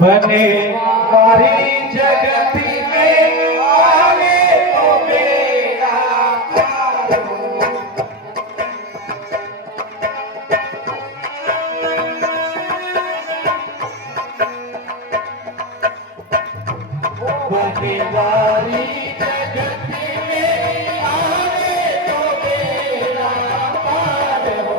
बने मारी जगती में आवे तो मेरा पार हो। बने मारी जगती में आवे तो मेरा पार हो।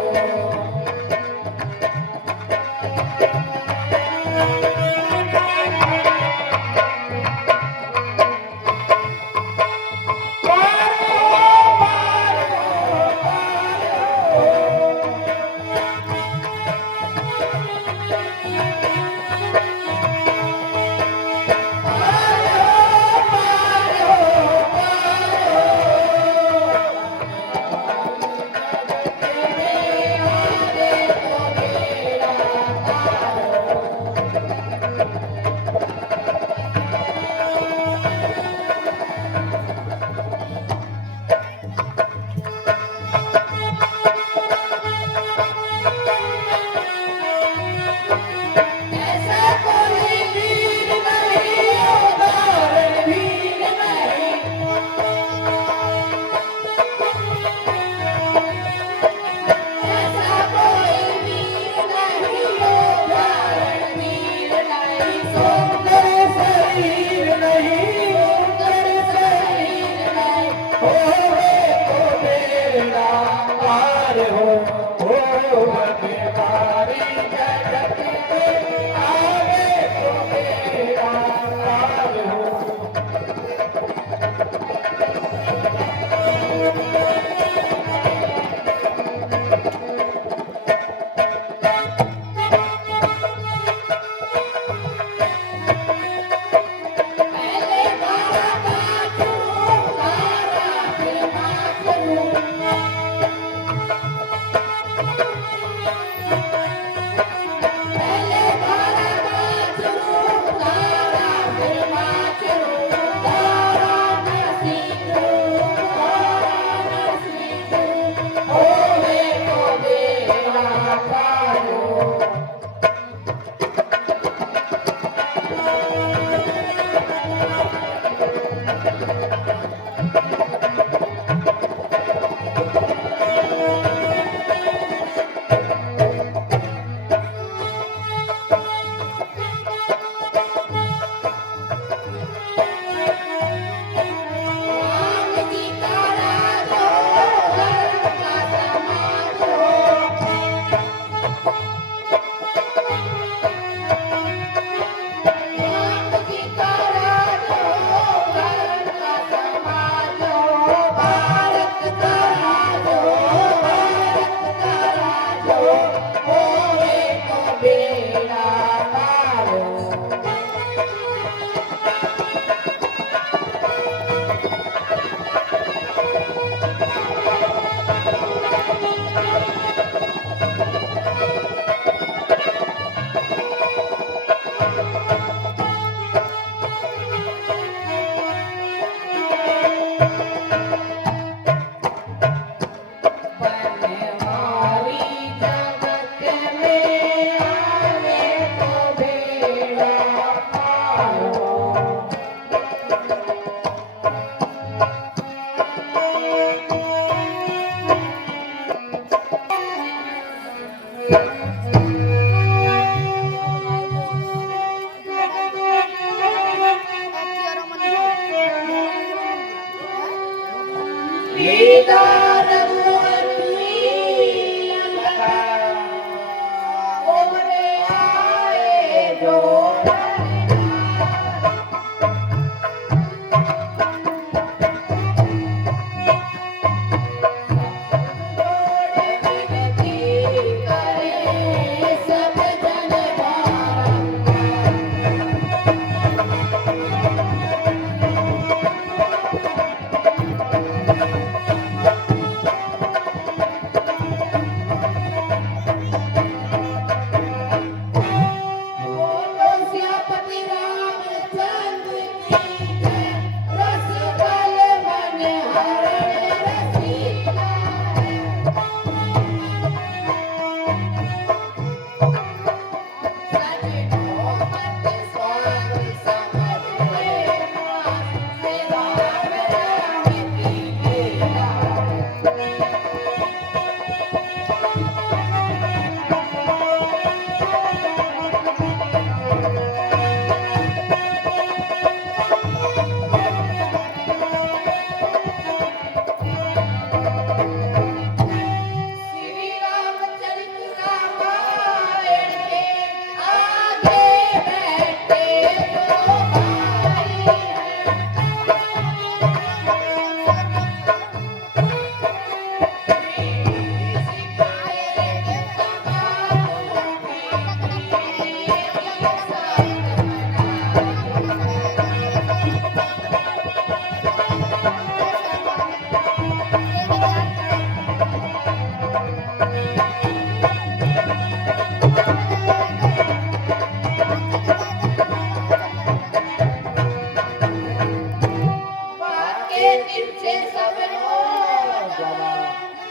बाके तिरछे सब लोग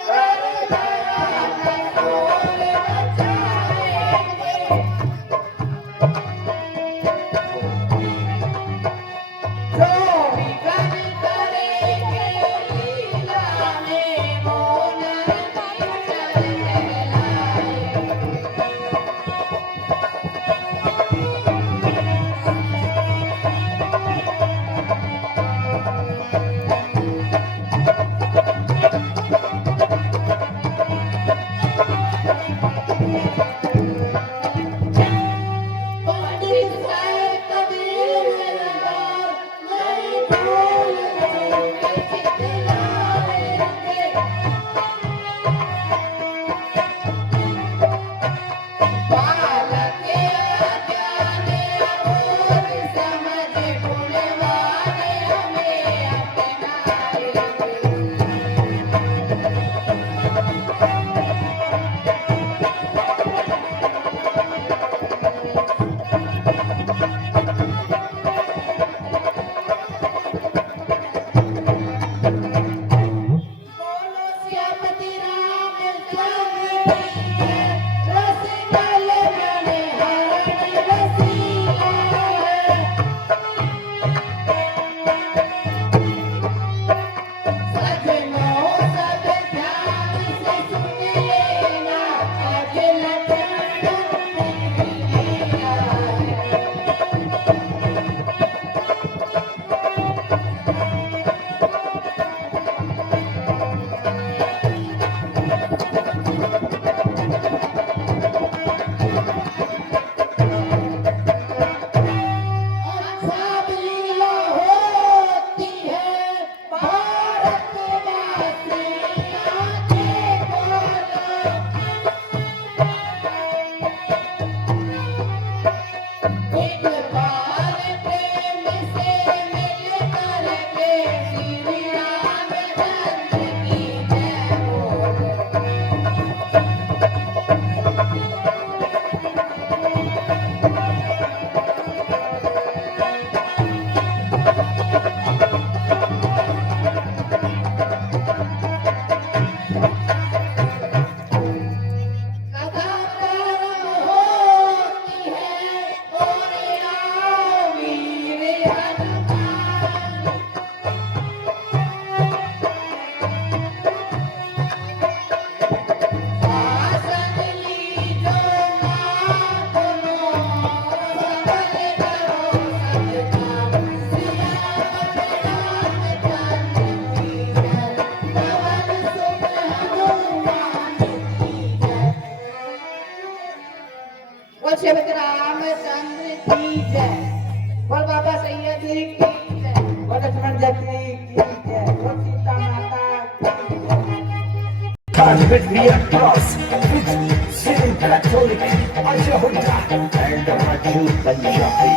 कर दया कठोर बचाएंगे। जो विघन करेंगे लीला में वो नरकी चल कहलाएंगे। पंडित साहब कबीर नंदलाल नई भूल के चितलाएंगे। बालक के अज्ञान अबोध समझ गुणवान हमें अपनाएंगे। बोलो श्यामती रामचंद्र की जय। रसिकल मनहरण रसीला है। सजनों सब ध्यान से सुन लेना, अखिल ब्रह्मांड की लीला है। सब लीला होती है भारतवासियों के द्वारा। एक बार प्रेम से मिल करके श्री रामचंद्र की जय बोलो। कथा प्रारंभ होती है और आओ वीर हनुमान। शासन लीजो मातनो, सबल करो सब काम। सिया रामचंद्र की जय। पवन सुत हनुमान की जय। बोल श्रीमती रामचंद्र की जय। बोल बाबा सैयद की जय। बोल लक्ष्मण जी की जय। बोल सीता माता की जय। God with me across with Syrian Catholic Al-Jahuda and Raju Punjabi.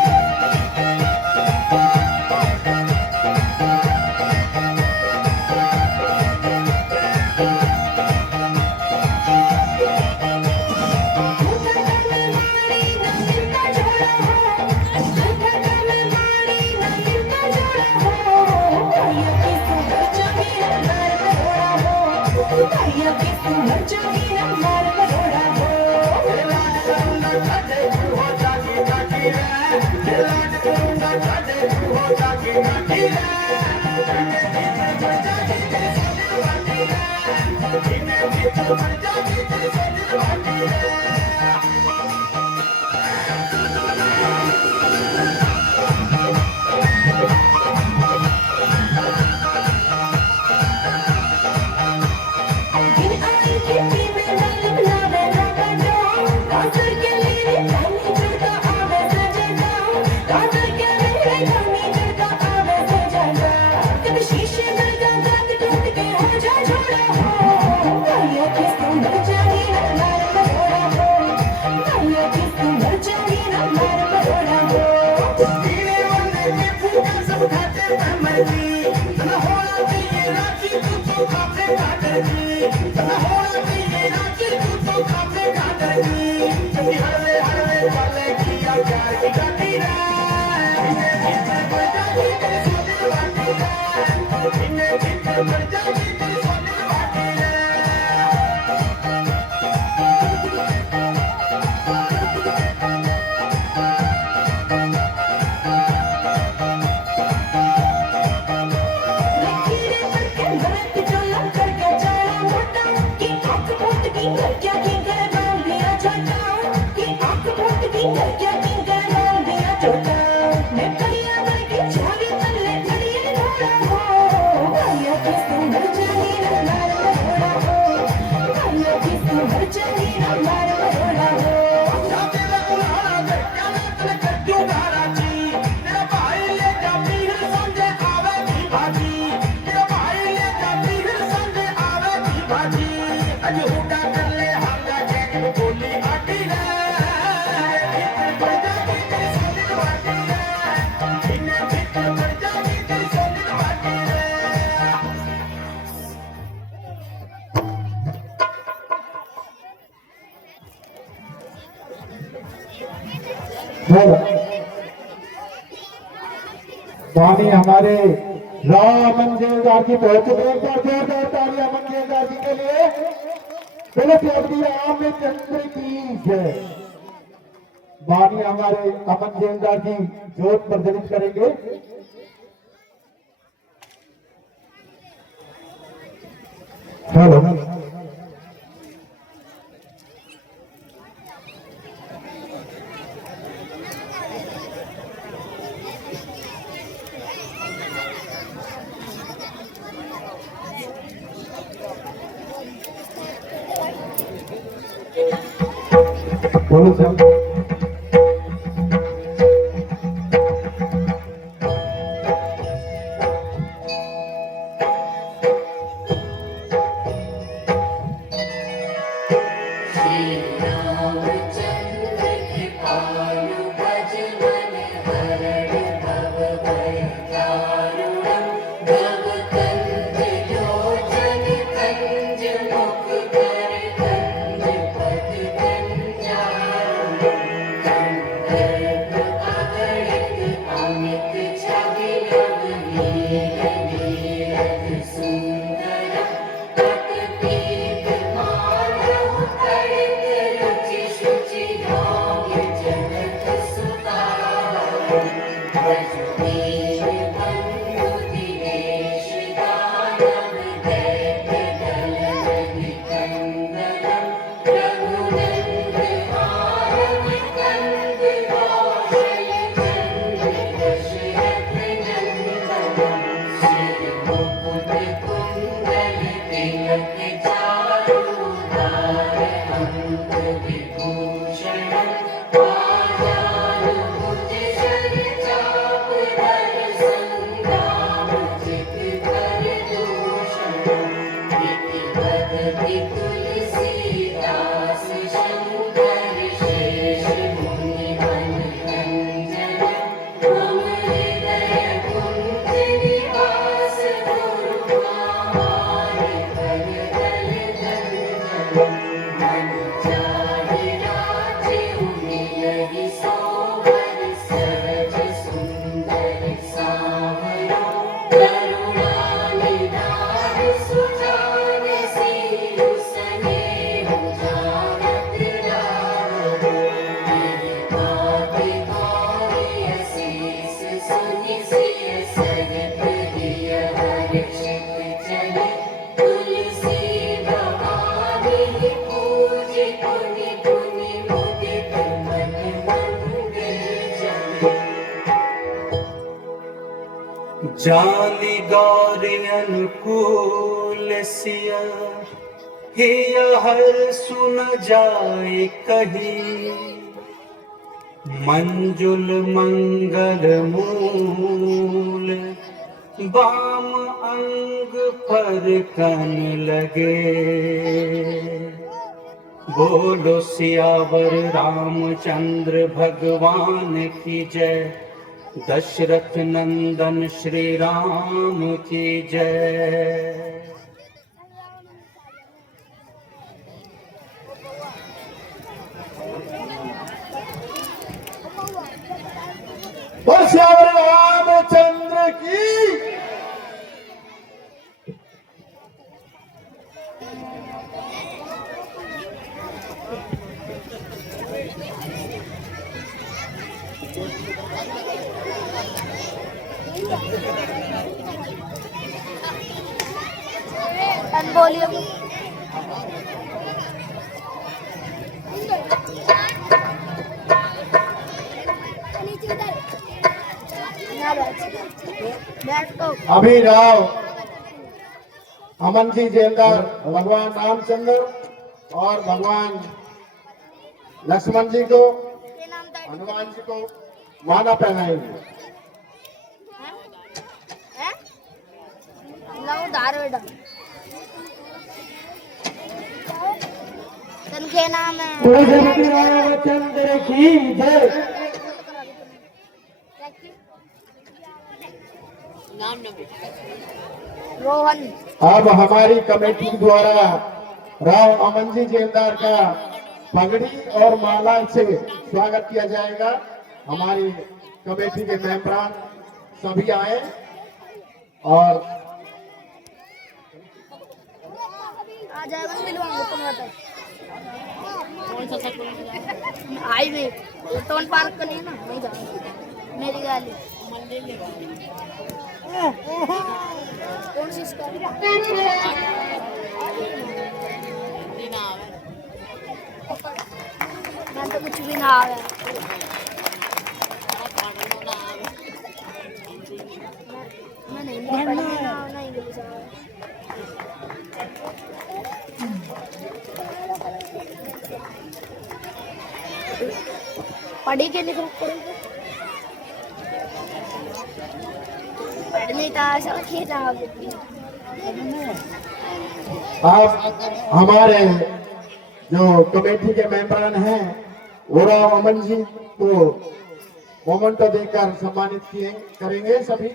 की घर क्या किंकर बांध दिया छोटा कि आंख फूट की घर क्या किंकर बांध दिया छोटा मैं करिया बन के छावी तल्ले चढ़िए घोड़ा हो करिया किस तू मर जानी ना मार घोड़ा हो करिया किस तू मर जानी ना मार घोड़ा हो स्वामी हमारे रामन जेलदार की बहुत जोरदार ताली अमन जेलदार जी के लिए। बोलो चौधरी रामचंद्र की जय। वाणी हमारे अमन जेलदार जी जोत प्रज्वलित करेंगे। हेलो बोलो सर। जाली गौरी अनुकूल सिया हिय हर सुन जाए कही मंजुल मंगल मूल बाम अंग पर कन लगे। बोलो सियावर रामचंद्र भगवान की जय। दशरथ नंदन श्री राम की जय। श्यावर रामचंद्र की। बोलिए अभी राव अमन जी जेलदार भगवान रामचंद्र और भगवान लक्ष्मण जी को, हनुमान जी को माला पहनाएंगे। तनखे नाम है श्री रामचंद्र की जय। रोहन। अब हमारी कमेटी द्वारा राव अमन जी जेलदार का पगड़ी और माला से स्वागत किया जाएगा। हमारी कमेटी के मेंबरान सभी आए और आ जाए बस मिलवाऊंगा तुम बताओ कौन सा सकूं आई में टोन पार्क का नहीं है ना नहीं जाऊंगा मेरी गाली कौन सी इसका मैं तो कुछ भी ना आ गया मैं नहीं पढ़ना इंग्लिश आ गया पढ़ी के लिखो पढ़ने का आशा खेता अब हमारे जो कमेटी के मेंबरान हैं वो राव अमन जी को मोमेंट देकर सम्मानित किए करेंगे सभी।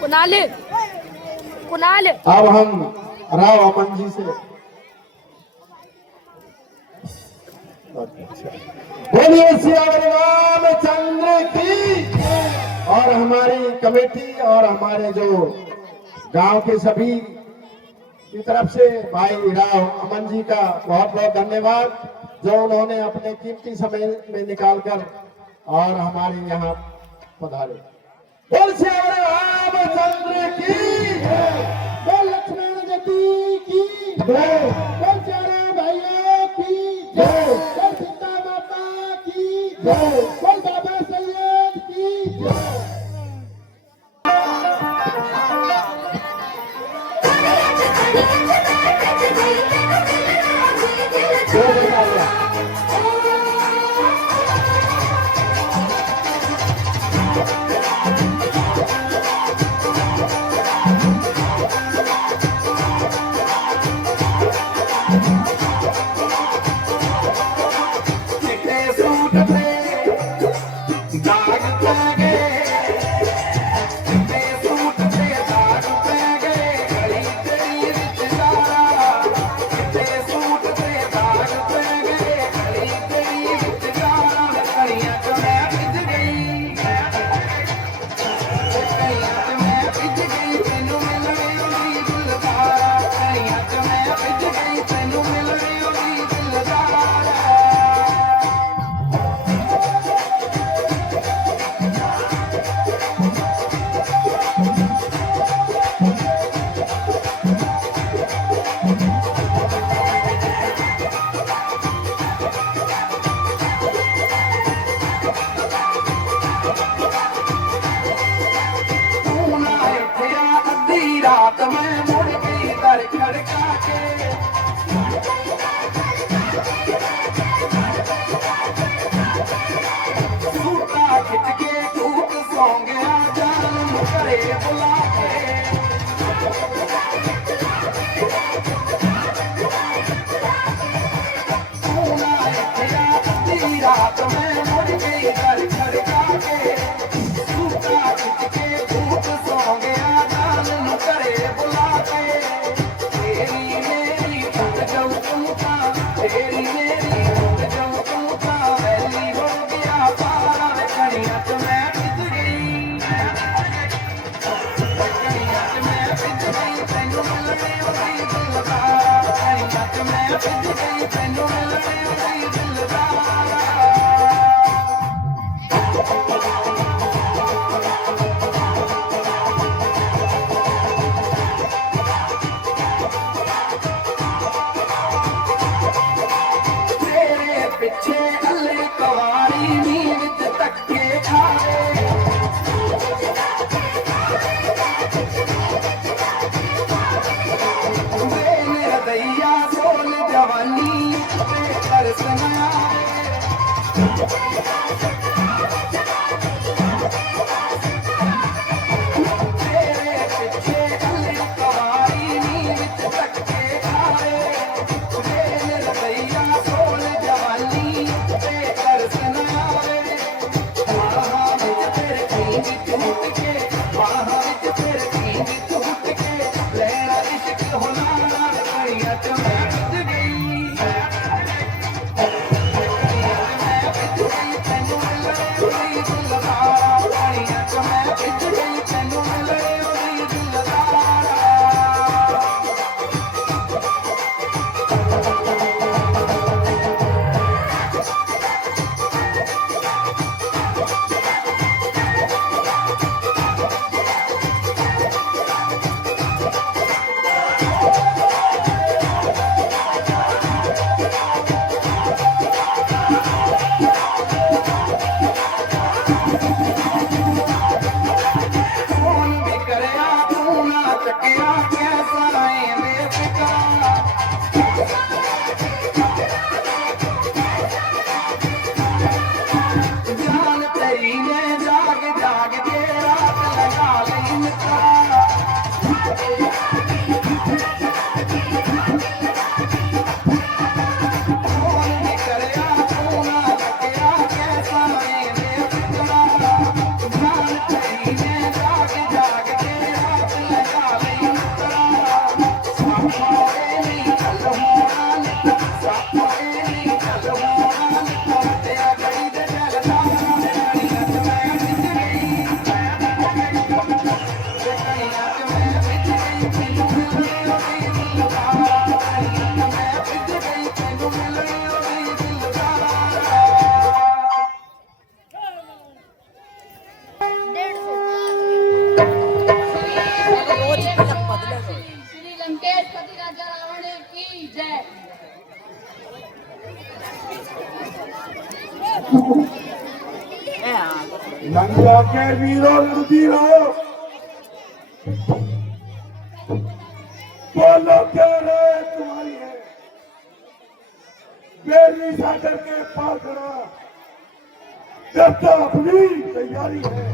कुणाल कुणाल अब हम राव अमन जी से बोलिए सियावर रामचंद्र की। और हमारी कमेटी और हमारे जो गांव के सभी की तरफ से भाई राव अमन जी का बहुत बहुत धन्यवाद जो उन्होंने अपने कीमती समय में निकालकर और हमारे यहाँ पधारे। बोल सियावर रामचंद्र की, बोल लक्ष्मण जी की, बोल चारों भाइयों की, बोल सीता माता की, बोल बाबा सैयद की। रात में मुड़ गई दर खड़का के सूटा खिंच के टूट सौ गया जान करे बुला के रात में मुड़ गई दर खड़का के सूटा खिंच के टूट सौ गया करे बुला के तेरी मेरी टूट जाऊं तू था तेरी मेरी टूट जाऊं तू था वैली हो गया पारा कनिया तो मैं पिज गई कनिया तो मैं पिज गई तेनू मिलने उसी दिलदार कनिया तो मैं पिज गई तेनू मिलने उसी दिलदार तरस न आवे तेरे पिछे गली कवारी नी विच धक्के खाए वेल रवैया सोल जवानी ते तरस न आवे बाहां विच तेरे पींदी टूट के बाहां विच तेरे पींदी टूट के लैला इश्क होना रवैया च मैं विच गई तैनू मिले उदी दिलदारा पानिया च मैं विच गई तैनू मिले उदी दिलदारा फोन भी करया तू ना चकिया कैसा है बेफिक्रा जान तेरी ने जाग जाग के रात लगा ली मित्रा फोन भी करया तू ना चकिया कैसा है बेफिक्रा जान तेरी ने जाग जाग के रात लगा ली मित्रा साफाए नी चल होना साफाए नी चल होना तेरा गड़ी दे चलदा कणिया च मैं विच गई कणिया च मैं विच गई तैनू मिले उदी दिलदारा कणिया च मैं विच गई तैनू मिले उदी दिलदारा 150 श्री लंकेश पति राजा रावण की जय। लंका के वीरों लुटीरों बोलो क्या राय तुम्हारी है बेली सागर के पाखड़ा जब तो अपनी तैयारी है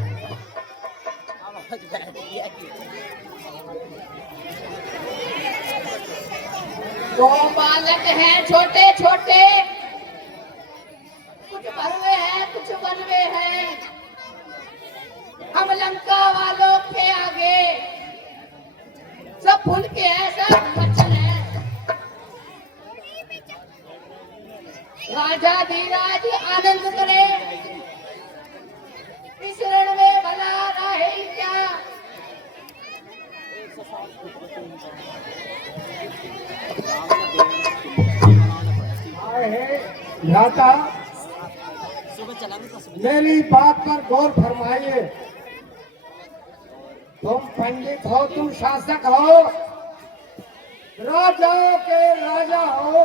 दो बालक हैं छोटे छोटे कुछ भरवे हैं कुछ बनवे हैं हम लंका वालों के आगे सब भूल के हैं सब बच्चन हैं राजा धीराज आनंद करे इस रण में भला रहे क्या भ्राता मेरी बात पर गौर फरमाइए तुम पंडित हो तुम शासक हो राजाओं के राजा हो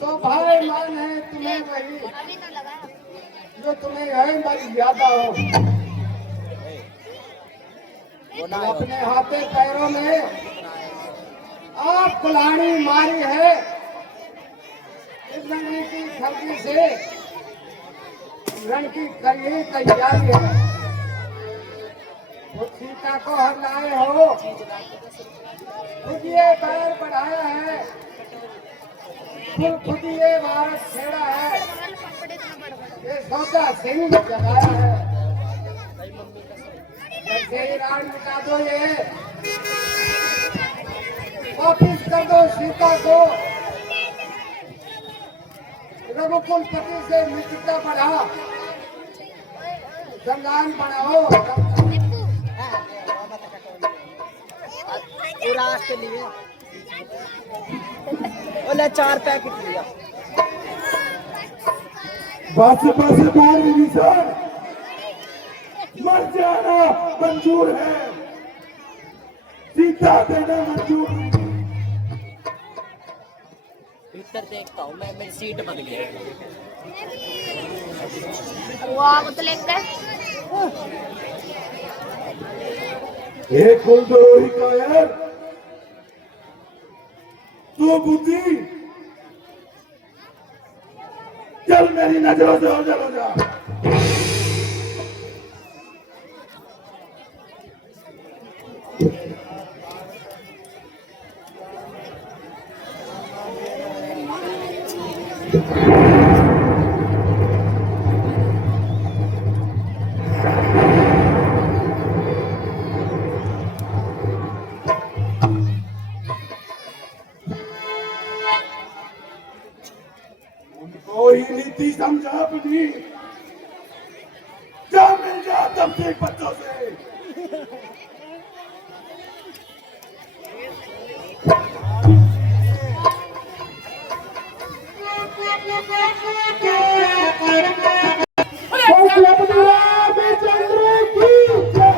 तो भाई मान है तुम्हें वही जो तुम्हें है मर्यादा हो अपने हाथे पैरों में आप कुल्हाड़ी मारी है इस रण की खर्ची से रण की करिए तैयारी है वो सीता को हराए हो खुद ये पैर बढ़ाया है खुद ये भारत छेड़ा है ये सौदा सिंह जगाया है जैसे ही राण मिटा दो ये वापिस कर दो सीता को रघुकुल पति से मित्रता बढ़ा संगान बढ़ाओ पूरा के लिए ओले 4 पैकेट लिया बस बस बार विभीषण मर जाना मंजूर है सीता देना मंजूर नहीं। भीतर देखता हूँ मैं मेरी सीट बन गई वाह वो तो लेकर एक कुलद्रोही का यार तू बुद्धि चल मेरी नजरों से ओझल हो जा। कोई नीति समझा अपनी, जा मिल जा तब से बच्चों से। रामचंद्र की जय।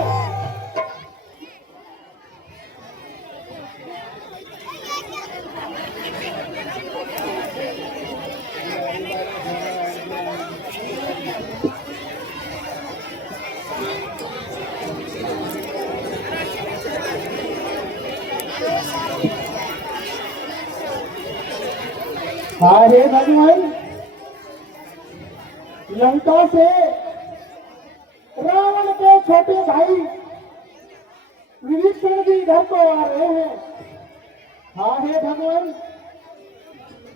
हे भगवान, लंका से रावण के छोटे भाई विभीषण जी घर को आ रहे हैं। हाँ हे भगवान,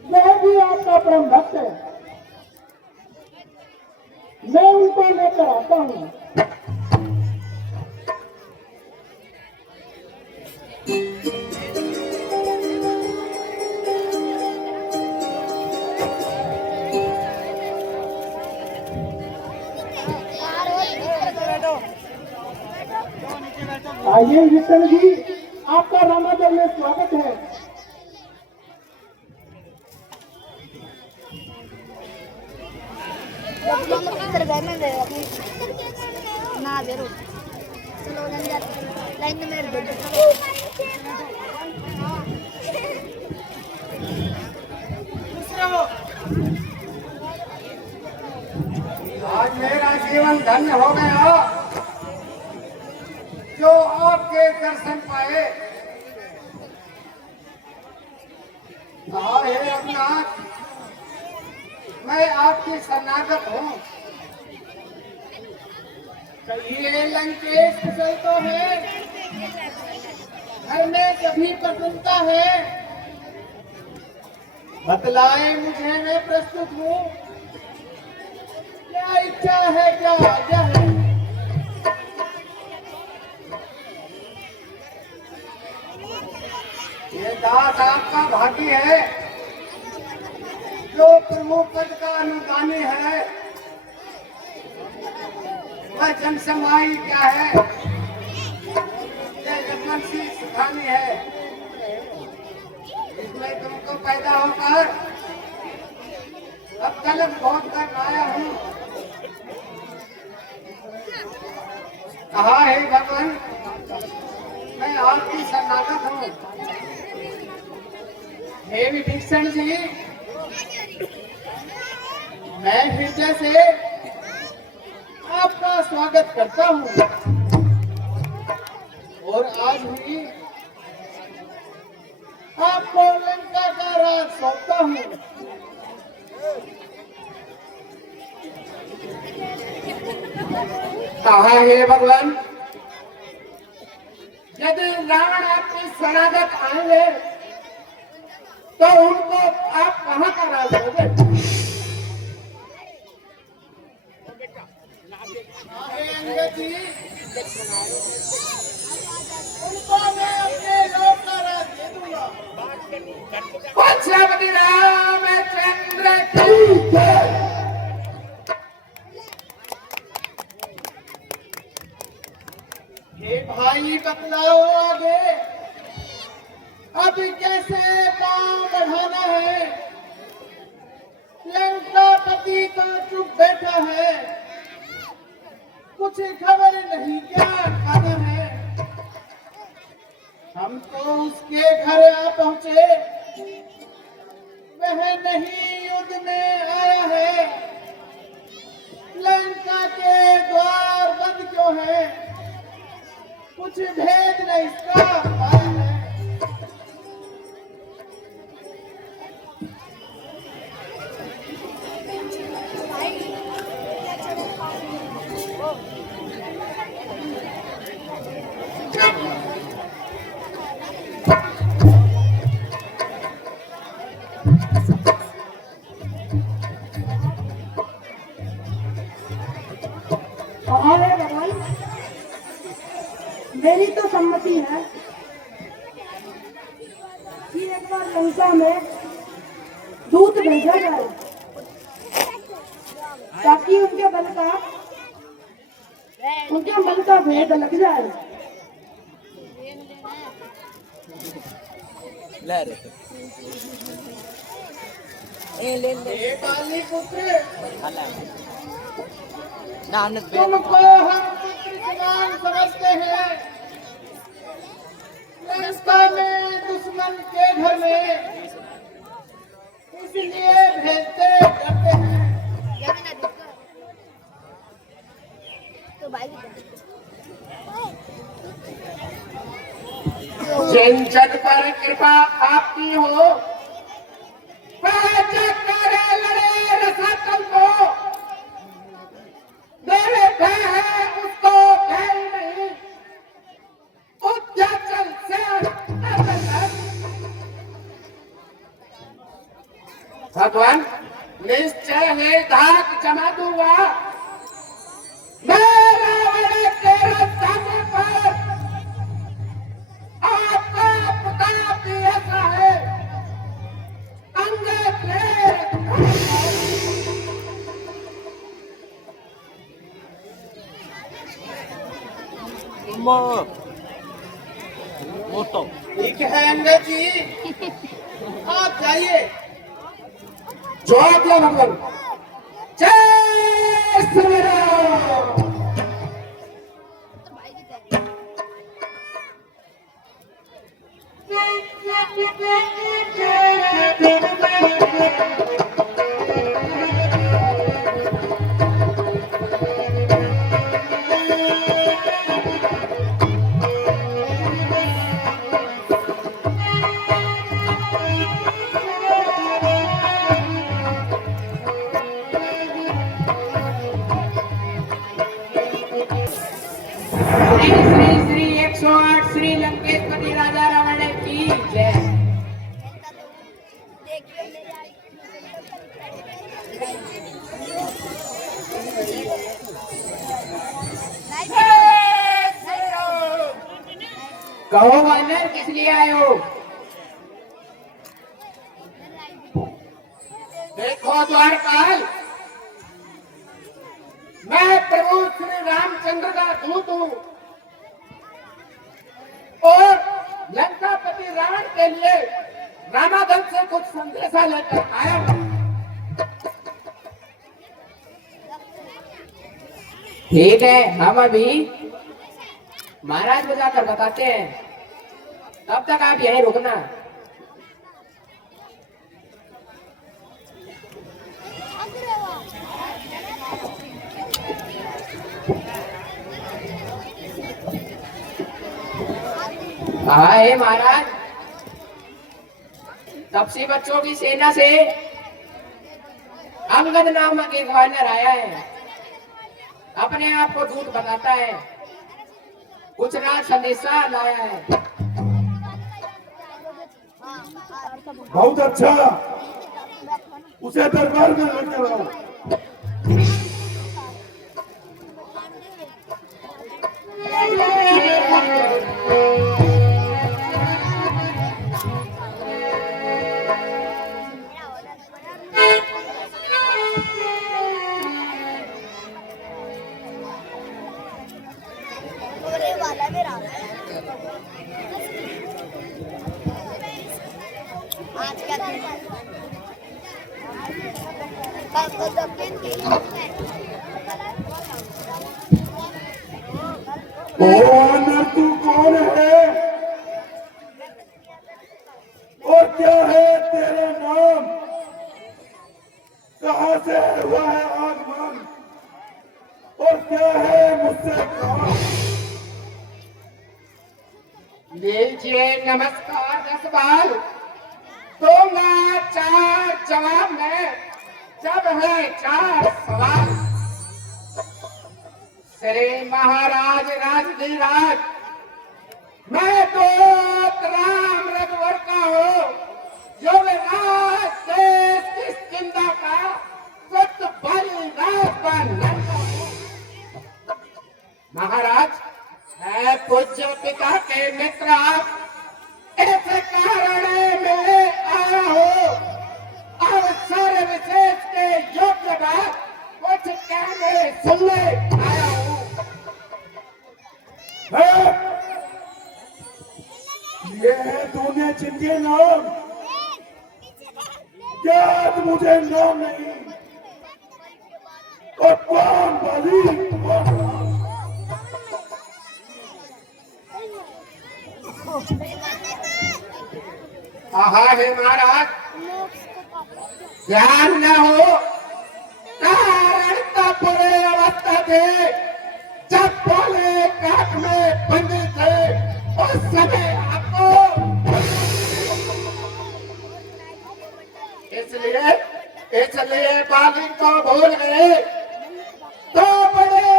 मैं भी आपका परम भक्त है, मैं उनको लेकर आता हूँ। आइए विष्णु जी, आपका रामाजल में स्वागत है। ना जरूर चलो लाइन में मेरे दो। आज मेरा जीवन धन्य हो गया जो आपके दर्शन पाए। हे रघुनाथ, मैं आपकी शरणागत हूँ। कहिए लंकेश कुशल तो है, घर में सभी प्रसन्नता है। बतलाए मुझे, मैं प्रस्तुत हूँ। क्या इच्छा है, क्या आज्ञा है? ये दास आपका भागी है जो प्रभु पद का अनुगामी है। वह जन समाई क्या है, यह जगवंशी सुखानी है। इसमें तुमको पैदा होकर अब तलक बहुत कर आया हूँ। कहा है भगवान, मैं आपकी शरणागत हूँ। हे विभीषण जी, मैं हृदय से आपका स्वागत करता हूँ और आज भी आपको लंका का राज सौंपता हूँ। कहा है भगवान, यदि रावण आपकी शरणागत आएंगे तो उनको आप कहाँ का राज दोगे? अंगद जी, उनको मैं अपने लोक का राज दे दूंगा। श्रीमती रामचंद्र की जय। हे भाई, बतलाओ आगे अब कैसे पांव बढ़ाना है? लंकापति तो चुप बैठा है, कुछ खबर नहीं क्या खाना है। हम तो उसके घर आ पहुंचे, वह नहीं युद्ध में आया है। लंका के द्वार बंद क्यों है? कुछ भेद न इसका पाया है। और है भगवान, मेरी तो सम्मति है कि एक बार लंका में दूत भेजा जाए ताकि उनके मन का भेद लग जाए। ले रे ले ये पाली पुत्र हला नानक तुमको हम पुत्र समान समझते हैं, लंका में दुश्मन के घर में, इसलिए भेजते करते हैं। जिन जन पर कृपा आपकी हो, वह जग करे लड़े रसातल को, मेरे भय है उसको भय नहीं, उद्याचल से अतल है। भगवान निश्चय है धाक जमा दूंगा, मैं रावण के रास्ते पर आपका प्रताप ऐसा है, अंगे प्रेत मोटो ठीक है अंगद जी, आप जाइए। जवाब दिया भगवान, जय श्री राम। श्री 108 श्री लंकेशपति राजा रावण की जय। कहो वानर किस लिए आए हो? देखो द्वारपाल, मैं प्रभु श्री रामचंद्र का दूत हूँ और लंकापति रावण के लिए रामाधन से कुछ संदेशा लेकर आया हूँ। ठीक है, हम अभी महाराज को जाकर बताते हैं, तब तक आप यहीं रुकना। आए महाराज, तपसी बच्चों की सेना से अंगद नामक एक वानर आया है, अपने आप को दूत बताता है, कुछ राज संदेशा लाया है। बहुत अच्छा, उसे दरबार में लेके आओ। आज क्या दिन है? वानर तू कौन है और क्या है तेरा नाम? कहाँ से हुआ है आगमन और क्या है मुझसे काम? लीजिए नमस्कार 10 बार, दूंगा 4 जवाब में जब है 4 सवाल। श्री महाराज राजधीराज, मैं तो राम रघुवर का हूँ, युवराज देश की चिंता का सत्य बलिदान का नंदा हूँ। महाराज, मैं पूज्य पिता के मित्र आप इस कारण मिलने आया हूँ। अवसर विशेष के योग्य बात कुछ कहने सुनने आया हूँ। ये है तूने जिनके नाम, याद मुझे नाम नहीं, और कौन बली आहा है महाराज, ध्यान न हो, कारण तब बुरे अवस्था थे जब बोले काट में बंदी थे, उस समय आपको इसलिए बाली को भूल गए। तो बड़े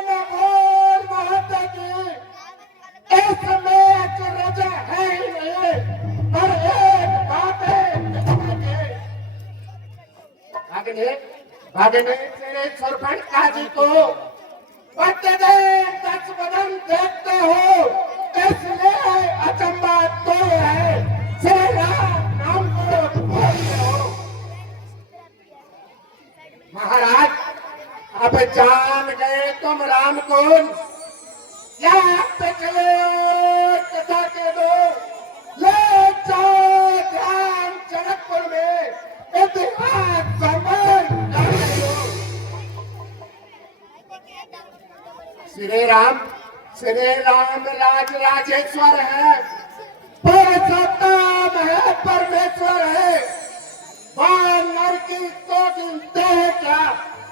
न बोल महत्ता की, इसमें अचरज है ही नहीं, पर एक बात है भागने तेरे सुरभन काजी को प्रतिदिन 10 बदन देखते हो, इसलिए अचंबा तो है श्री राम नाम को बोलते हो। महाराज, अब जान गए तुम राम को, या पिछले कथा के दो ले जाओ ध्यान जनकपुर में, इतिहास समय श्री राम राज राजेश्वर है, पुरुषोत्तम है, परमेश्वर है। नर की तो गिनते हैं क्या,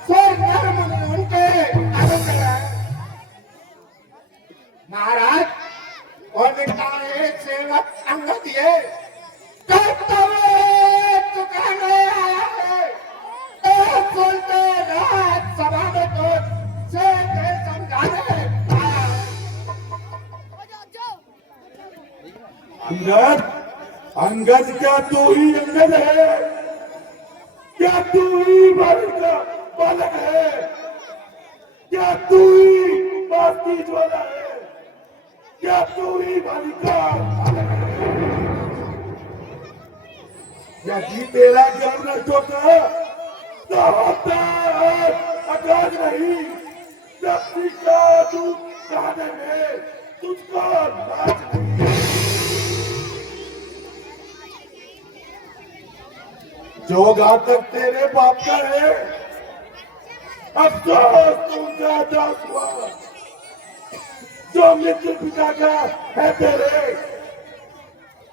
स्वर्ग नर मुनि उनके अनुग्रह है। महाराज, उनका एक सेवक अंगद ये कर्तव्य चुकाने आया है। एक बोलते राज सभा में तो से समझाने आया है। अंगद, अंगद क्या तू ही अंगद है? क्या तू ही बालिका बालक है? क्या तू ही बास्ती ज्वाला है? क्या तू ही बालिका बालक है? यदि तेरा ज्ञान नष्ट होता तो होता आकाश नहीं, शक्ति का दूध कहने में तुझको लाज नहीं। जो घातक तेरे बाप का है, अफसोस तुमका दास हुआ। जो मित्र पिता का है तेरे,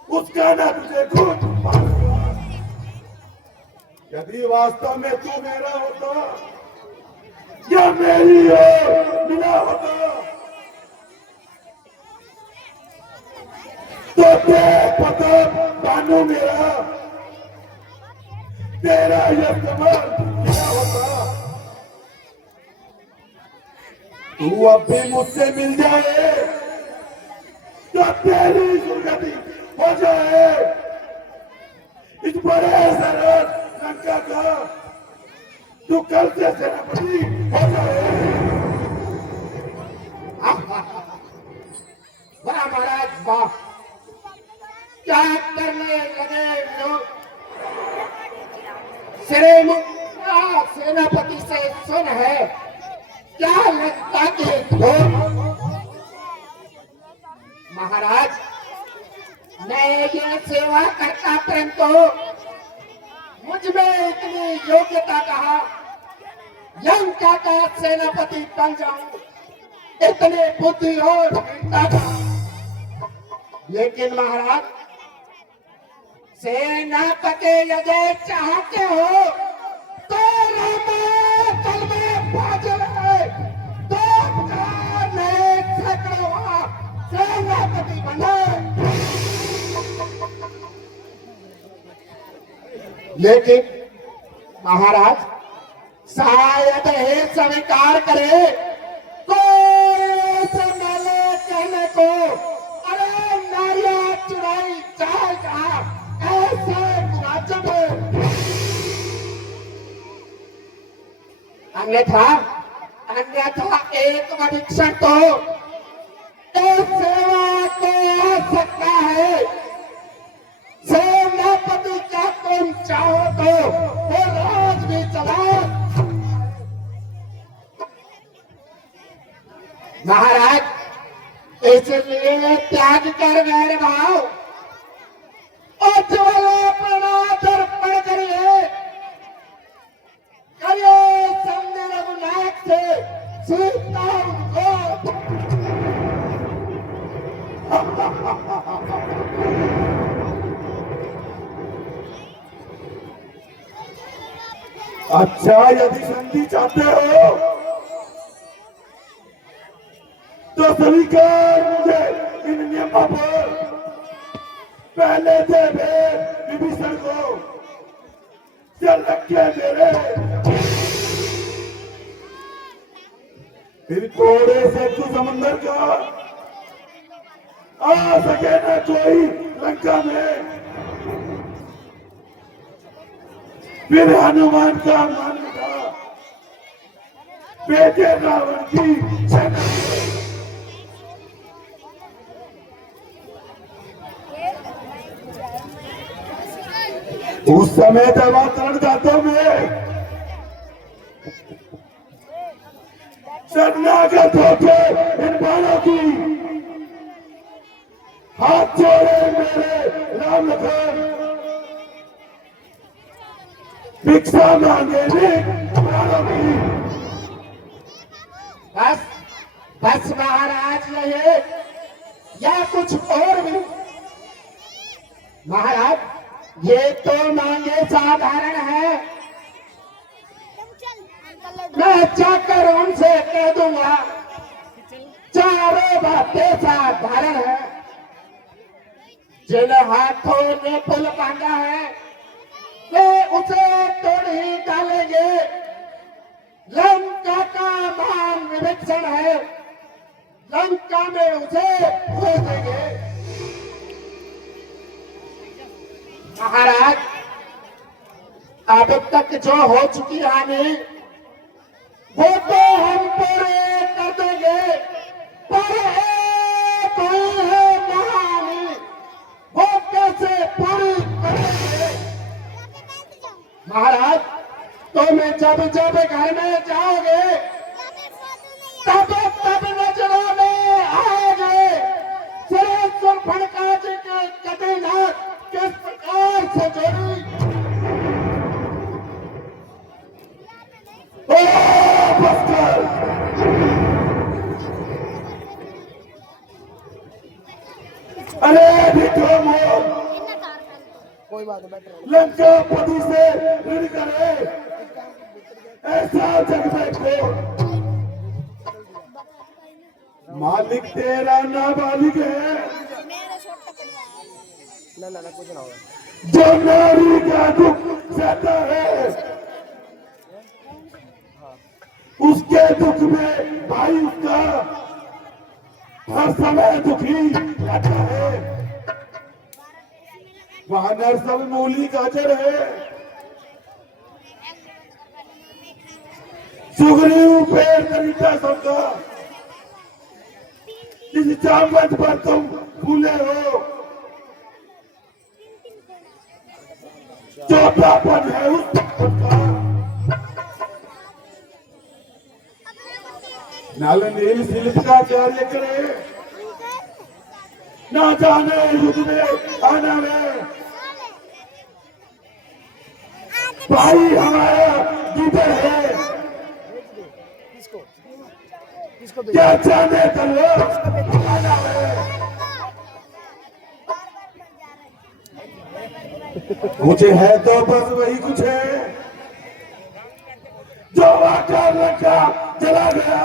उसका ना तुझे खुद मालूम हुआ। यदि वास्तव में तू मेरा होता या मेरी हो मिला होता, तो देख पता बानू मेरा, तेरा यह कमाल क्या होता। तू अब भी मुझसे मिल जाए तो तेरी दुर्गति हो जाए। इस बड़े सरहद लंका का तू कल से सेनापति हो जाए। वाह महाराज वाह, क्या करने लगे लोग। श्री मुद्रा सेनापति से सुन है, क्या लगता के महाराज, मैं ये सेवा करता परंतु मुझ में इतनी योग्यता कहा लंका का सेनापति बन जाऊं, इतने बुद्धि और वीरता का। लेकिन महाराज, सेनापति यदि चाहते हो तो रामाचल में फाजिल है, तो नए सैकड़ों सेनापति बने। लेकिन महाराज शायद हे स्वीकार करे कोई से मिले कहने को, अरे नारियां चुराई जाएगा ऐसे वाजब। अन्यथा अन्यथा एक परीक्षण तो इस सेवा को आ सकता है। सेनापति का तुम चाहो तो वो राज भी चलाओ। महाराज इसलिए त्याग कर वैर भाव उज्ज्वल अपना दर्पण करिए, करिए संग रघुनाथ से सीता को। अच्छा, यदि संधि चाहते हो तो स्वीकार मुझे इन नियमों पर। पहले से विभीषण को चल रखे मेरे, फिर थोड़े से तू समंदर का आ सके न कोई लंका में। फिर हनुमान का मन था बेटे रावण की सेना। उस समय देवातरण जातों में शरणागत होके इन बाणों की हाथ जोड़े मेरे राम लखन, भिक्षा मांगे बाणों की। बस बस महाराज ये या कुछ और भी। महाराज ये तो मांगे साधारण है, मैं जाकर उनसे कह दूंगा चारों बातें साधारण है। जिन हाथों ने पुल बांधा है वे उसे तोड़ ही डालेंगे। लंका का महान विभीषण है, लंका में उसे खो देंगे। महाराज अब तक जो हो चुकी हानि वो तो हम पूरे कर देंगे, पर एक हुई है महानी, वो कैसे पूरी करेंगे। महाराज तुम जब जब घर में जाओगे तब तब नजरों में आओगे सुरेश्वर फड़का जी के कटिनाथ किस प्रकार से जोड़ी। अरे विक्रम हो, कोई बात नहीं, लंका पति से ऋण करे ऐसा जग में को। मालिक तेरा नाबालिग है, ना कुछ ना होगा। जो नारी का दुख सहता है उसके दुख में भाई उसका हर समय दुखी रहता है। वहां नरसल मूली गाजर है, सुग्रीव पेड़ तरीका सबका, जिस जामवंत पर तुम फूले हो चौथापन है उस का। नल नील शिल्प का कार्य करे, ना जाने युद्ध में आना में भाई हमारा जिधर है, क्या जाने कर लो आना है। मुझे है तो बस वही कुछ है जो आकर लंका चला गया।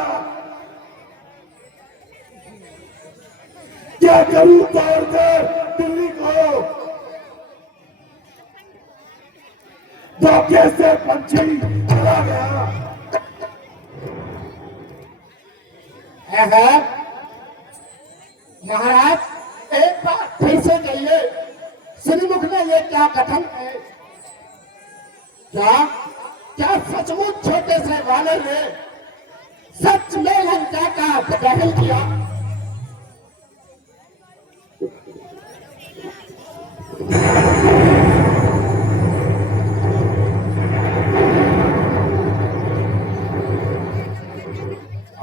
क्या करूं तोड़कर दिल्ली को, धोखे से पंछी चला गया। है महाराज एक बार फिर से कहिए श्रीमुख ने ये क्या कथन है? क्या क्या सचमुच छोटे से वानर ने सच में लंका का दहन किया?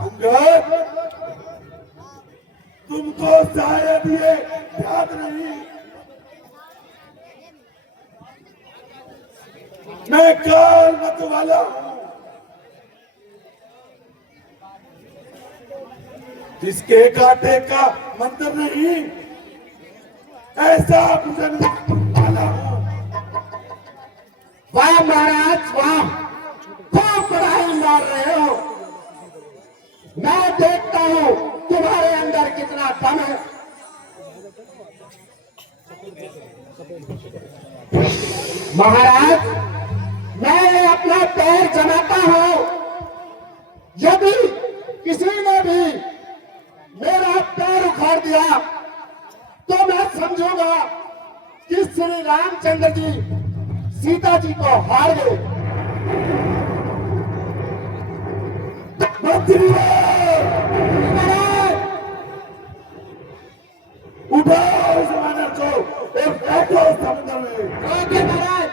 अंगद, तुमको शायद ये याद नहीं, मैं काल मत वाला हूं, जिसके कांटे का मंत्र नहीं, ऐसा पूजन वाला हूं। वाह महाराज वाह, खूब पढ़ाई मार रहे हो। मैं देखता हूं तुम्हारे अंदर कितना दम है। महाराज मैं अपना पैर जमाता हूं, यदि किसी ने भी मेरा पैर उखाड़ दिया तो मैं समझूंगा कि श्री रामचंद्र जी सीता जी को हार गए। मंत्री उठाओ इस वानर को और फेंको समुद्र में। ओके महाराज।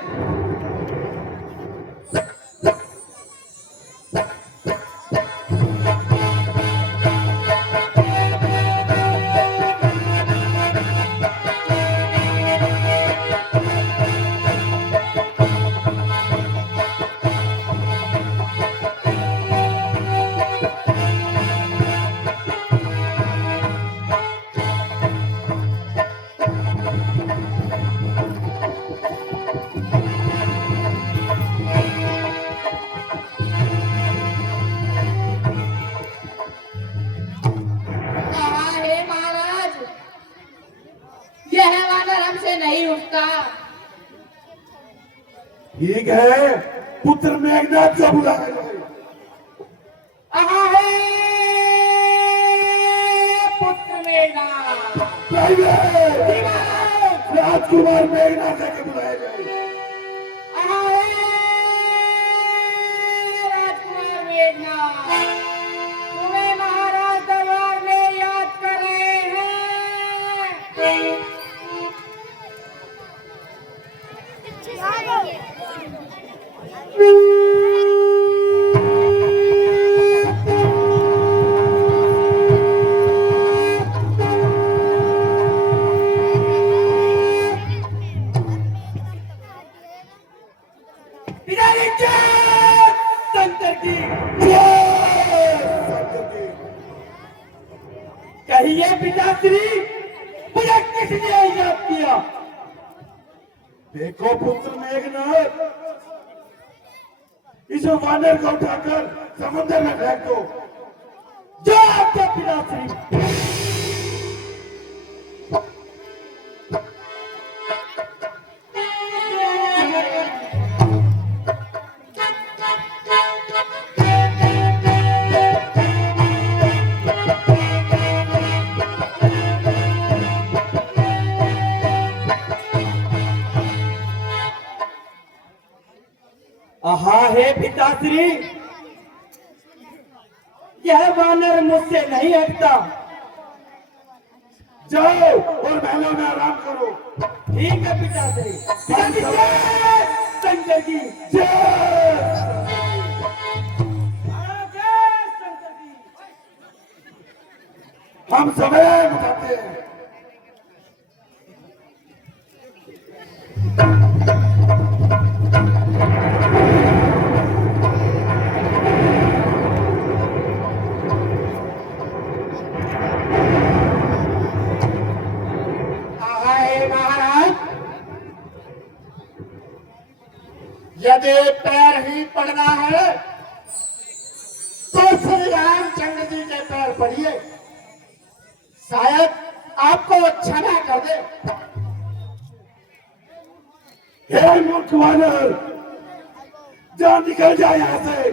नहीं उठता। ठीक है, पुत्र मेघनाथ को बुलाया जाए। आहे पुत्र मेघनाथ, राजकुमार मेघनाथ के बुलाया जाए। आहे राजकुमार मेघनाथ, तुम्हें महाराज दरबार में याद कर रहे हैं। कहिए पिताश्री, मुझे किसने याद किया? देखो पुत्र मेघनाथ, इस वानर को उठाकर समुद्र में फेंक दो। जो आपके पिताश्री। हाँ हे पिताश्री, यह वानर मुझसे नहीं हटता। जाओ और महलों में आराम करो। ठीक है पिताश्री। शंकर की हम समय बताते हैं। यदि पैर ही पड़ना है तो श्री रामचंद्र जी के पैर पड़िए, शायद आपको क्षमा कर दे। हे मूर्ख वानर, जा निकल जाए यहाँ से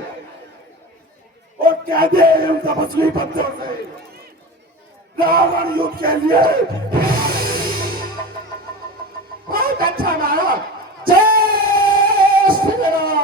और कह दे उन तपस्वी बच्चों से रावण युद्ध के लिए बहुत अच्छा मारा। जय श्री राम।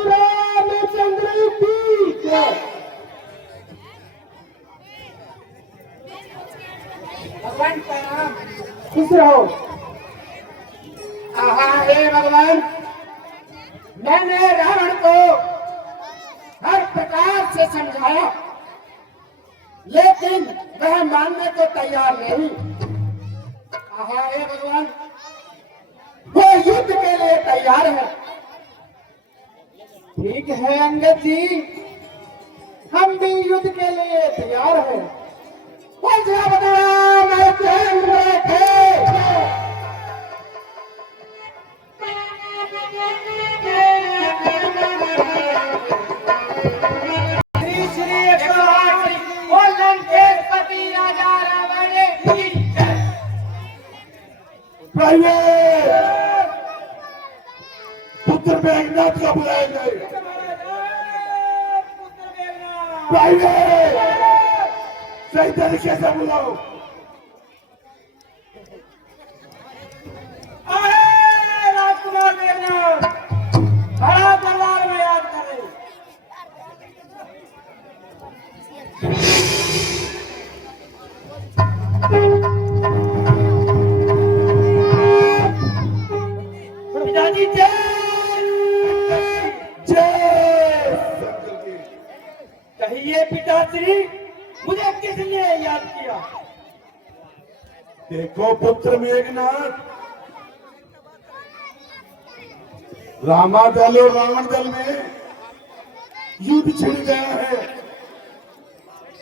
रामचंद्र की जय। भगवान प्रणाम। खुश रहो। आहा हे भगवान, मैंने रावण को हर प्रकार से समझाया, लेकिन वह मानने को तैयार नहीं। आहा हे भगवान, वो युद्ध के लिए तैयार है। ठीक है अंगद जी, हम भी युद्ध के लिए तैयार हैं। श्री श्री लंकेशपति राजा रावण की जय। प्राइवेट पुत्र मेघनाथ का बुलाएंगे। प्राइवेट सही तरीके से बुलाओ। राजकुमार मेघनाथ बड़ा दरबार में याद करें। पिताजी जय। कहिए पिताश्री, मुझे किस लिए याद किया? देखो पुत्र मेघनाथ, रामा दल और रावण दल में युद्ध छिड़ गया है,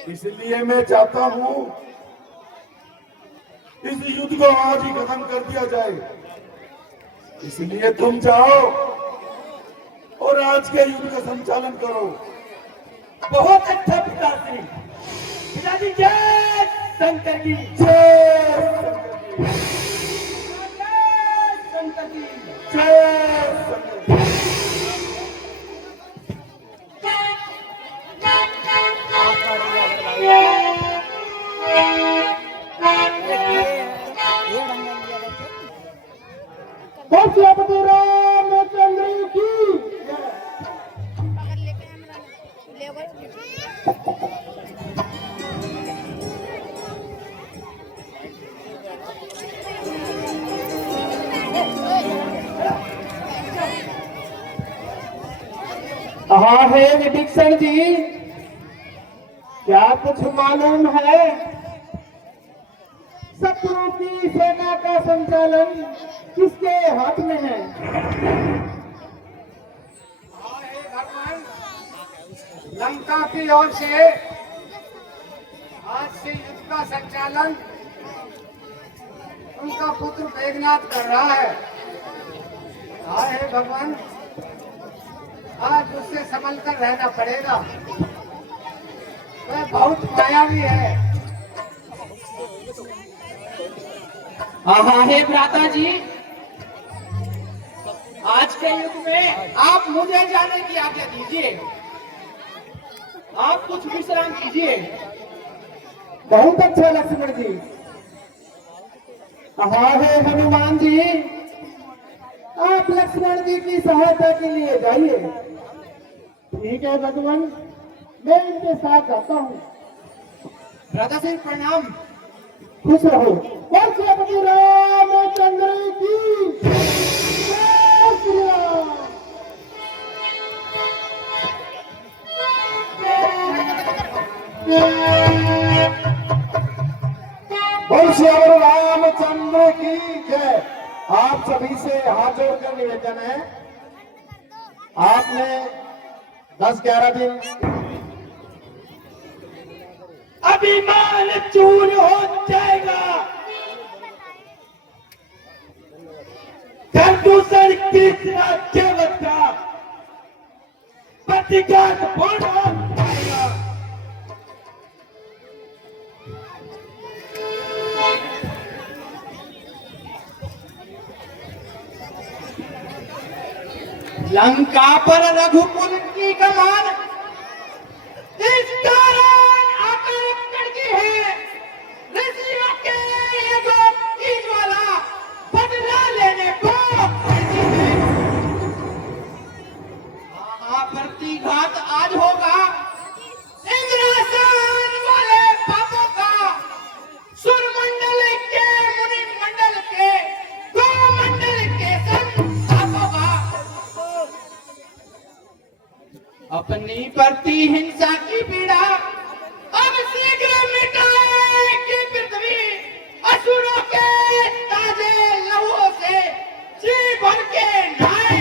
इसलिए मैं चाहता हूं इस युद्ध को आज ही खत्म कर दिया जाए। इसलिए तुम जाओ और आज के युद्ध का संचालन करो। बहुत अच्छा पिताश्री। पिताजी जय शंकर की जय शंकर की। श्रीपति रामचंद्र की जय। पकड़ ले कैमरा लेवल। हाँ है विभीषण जी, क्या कुछ मालूम है? शत्रु की सेना का संचालन किसके हाथ में है? भगवान, लंका की ओर से आज से युद्ध का संचालन उनका पुत्र मेघनाथ कर रहा है। हाँ हे भगवान, आज उससे संभल कर रहना पड़ेगा। वह बहुत मायावी है। हाँ हे भ्राता जी, आज के युग में आप मुझे जाने की आज्ञा दीजिए। आप कुछ विश्राम कीजिए। बहुत अच्छा लक्ष्मण जी। हाँ हे हनुमान जी, आप लक्ष्मण जी की सहायता के लिए जाइए। ठीक है भगवान, मैं इनके साथ जाता हूँ। राधा सिंह प्रणाम। खुश रहो। श्रीपति रामचंद्र की जय श्री राम। बोल श्री रामचंद्र की जय। आप सभी से हाथ जोड़कर निवेदन है, आपने 10-11 दिन अभिमान चूर हो जाएगा, प्रदूषण किस राज्य का प्रतिघात पूर्ण हो जाएगा। लंका पर रघुकुल की कमान इस दौरान आकर कड़की है। ऋषियों के ईगो की ज्वाला बदला लेने को कड़की है। प्रतिघात आज होगा इंद्रासन वाले पापों का, सुरमंडल के मुनि मंडल के गो मंडल के संतापों का। अपनी प्रति हिंसा की पीड़ा अब शीघ्र मिटाएगी पृथ्वी, असुरों के ताजे लहू से जी भर के नहाए।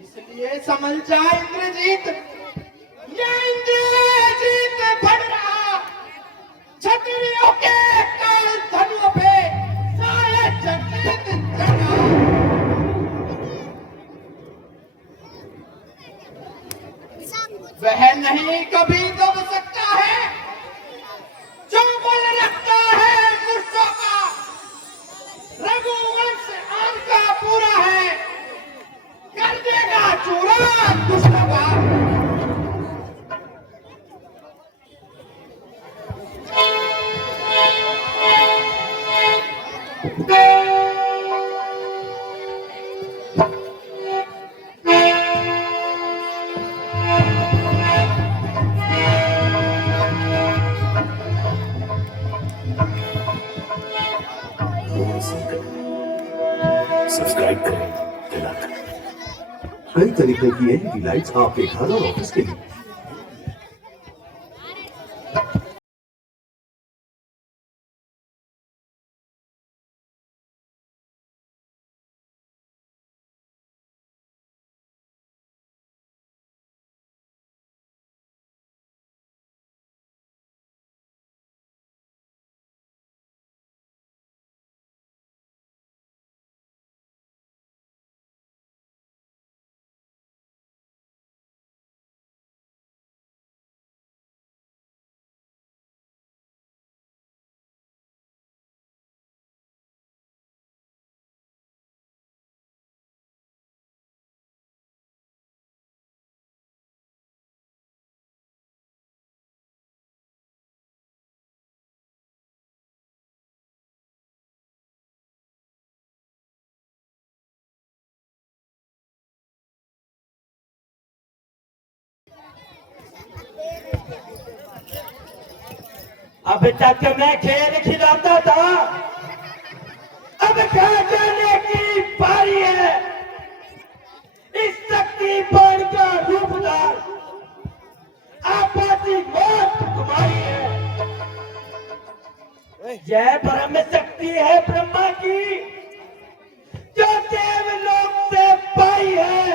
इसलिए समझ जा इंद्रजीत, ये इंद्रजीत बढ़ रहा क्षत्रियों के काल धनुओं पे सारे जगत चढ़ा। वह नहीं कभी दब सकता है जो बल रखता है मूर्खों का। रघुवंश आपका पूरा है, कर देगा चूरा दुष्टों का। सब्सक्राइब करें तिलक। कई तरीके की एलईडी लाइट्स आपके घर और ऑफिस के लिए। अब तक मैं खेल खिलाता था, अब खा जाने की बारी है। इस शक्ति बाण का रूपदार आपाती मौत तुम्हारी है। यह ब्रह्म शक्ति है ब्रह्मा की, जो देवलोक से पाई है।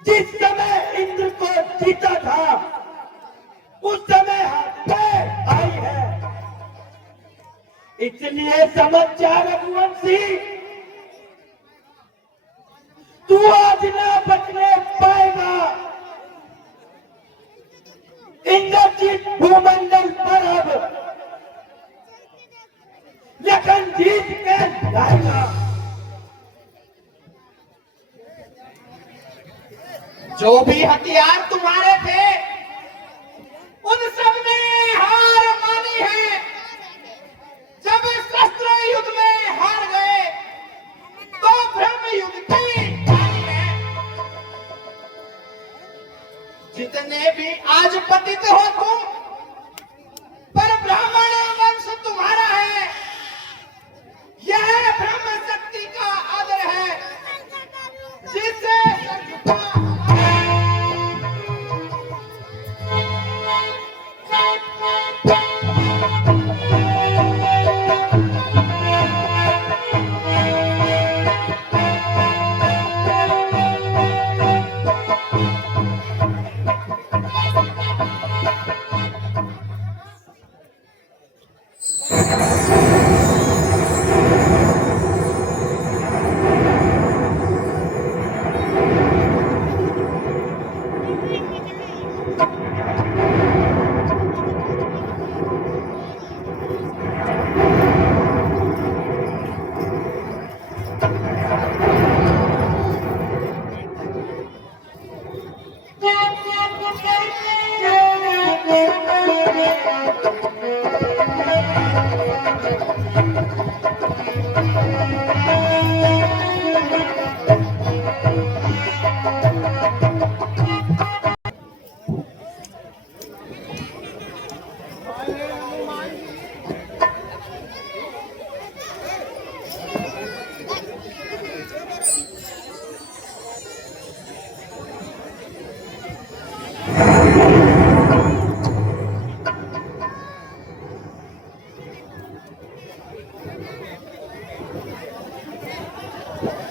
जिस समय इंद्र को जीता था उस समय हाथ पे आई है। इसलिए समझ जा रघुवंशी, तू आज ना बचने पाएगा। इंद्रजीत भूमंडल पर अब लखन जीत के जाएगा। जो भी हथियार तुम्हारे थे उन सब ने हार मानी है। जब शस्त्र युद्ध में हार गए तो ब्रह्म युद्ध की बारी है। जितने भी आज पतित हो तुम, पर ब्राह्मण वंश तुम्हारा है। यह ब्रह्म शक्ति का आदर है, जिसे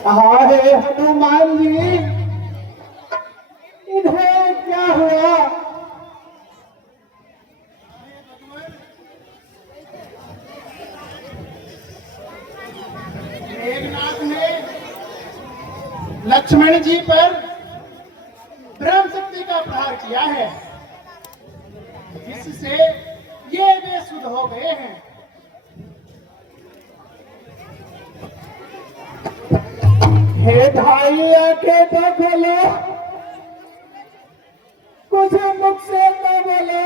हाँ है हनुमान जी, इधर क्या हुआ? मेघनाथ ने लक्ष्मण जी पर ब्रह्म शक्ति का प्रहार किया है, जिससे ये बेसुध हो गए हैं। हे भाई आके तो बोलो, कुछ मुख से तो बोलो।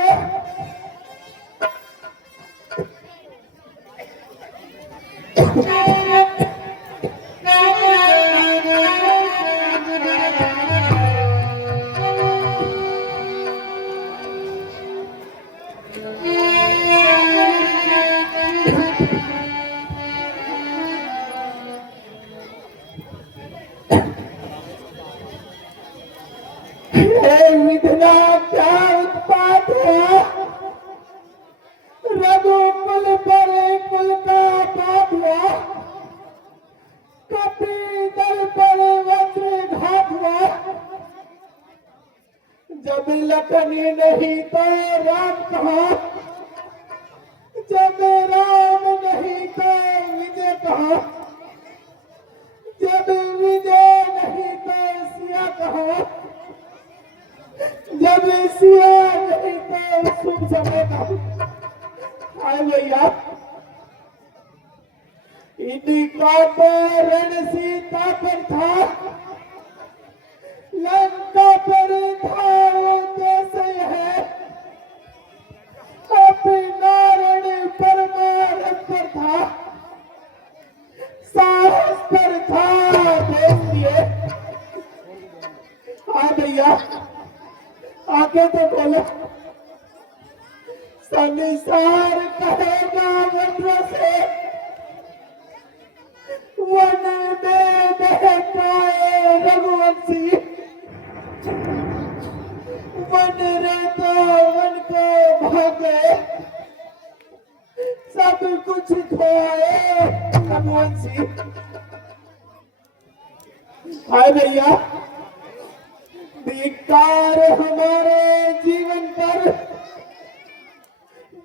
हे मिथिला क्या उत्पात है? रघुकुल पर कुल का पाप हुआ, कपी दल पर वज्र घात हुआ। जब लखनी नहीं तो राम कहा, जब राम नहीं तो विजय कहा, जब विजय नहीं तो सिया कहा, जब सिया नहीं तो शुभ समय कहा। हाय भैया, इनका तो रण सीता पर था, लंका पर था उद्देश्य है, अपना रण परमारथ पर था, साहस पर था देश लिए। हाँ भैया, आगे तो बोलो। संसार कहेगा वज्र से, वन में बहकाए रघुवंशी, वन रे तो वन को भागे, सब कुछ खोए रघुवंशी। हाय भैया, धिक्कार हमारे जीवन पर,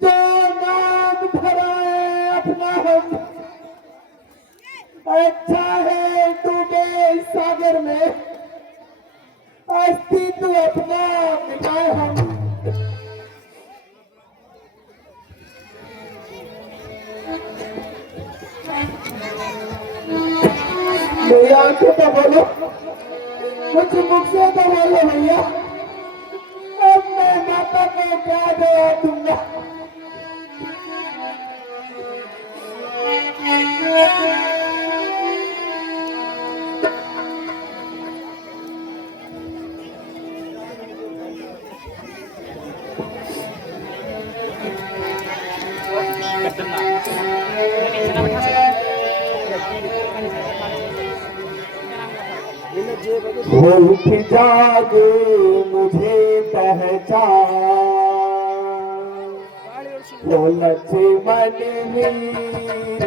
जो नाम धराए अपना हम। अच्छा है डूबे सागर में, अस्तित्व अपना मिटाए हम। भैया आंखें तो बोलो, कुछ मुख से तो बोलो भैया। अब मैं माता को क्या जवाब दूंगा? उठ जागे मुझे पहचान, वो लक्ष्मण वीर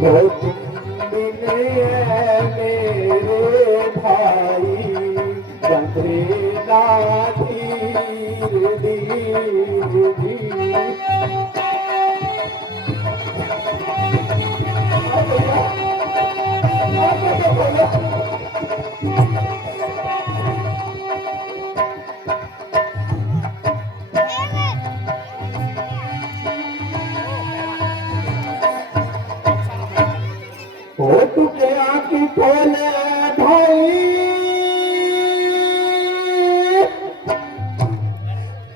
वो तुम मेरे भाई, चंद्रेला धीर धीर धीर। ओ तुझे आँखी खोले भाई,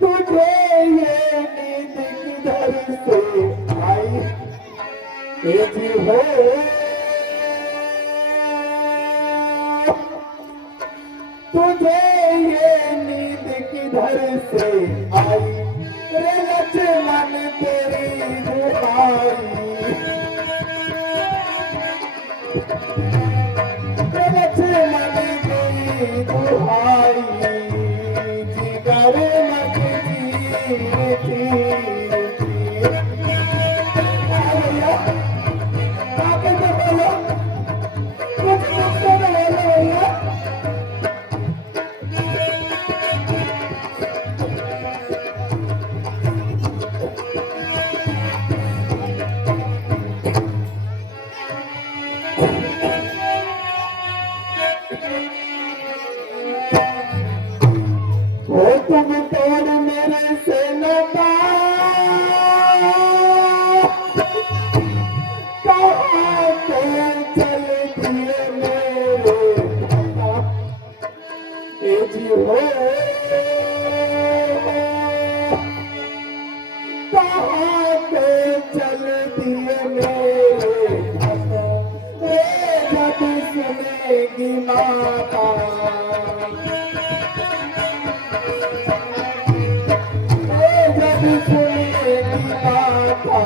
तुझे ये नींद किधर से आई? ये जी हो तुझे ये नींद किधर से आई? रे लक्ष्मण तेरी दुहाई, लक्ष्मण तेरी चल दिए मेरे ए जी हो कहाँ पे चल दिए मेरे जब सुनेगी माता जब सुनेगी माता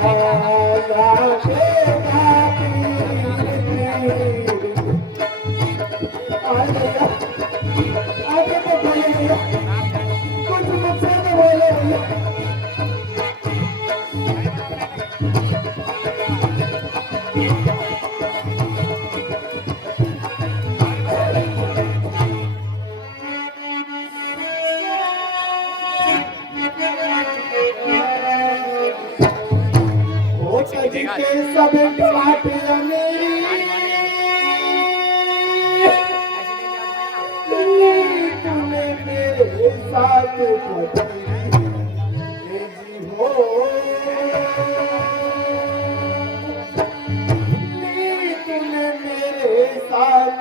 आगे तो बोले भैया कुछ मुझसे तो बोले भैया सजी के सब पाठ तूने मेरे साथ हो तूने मेरे साथ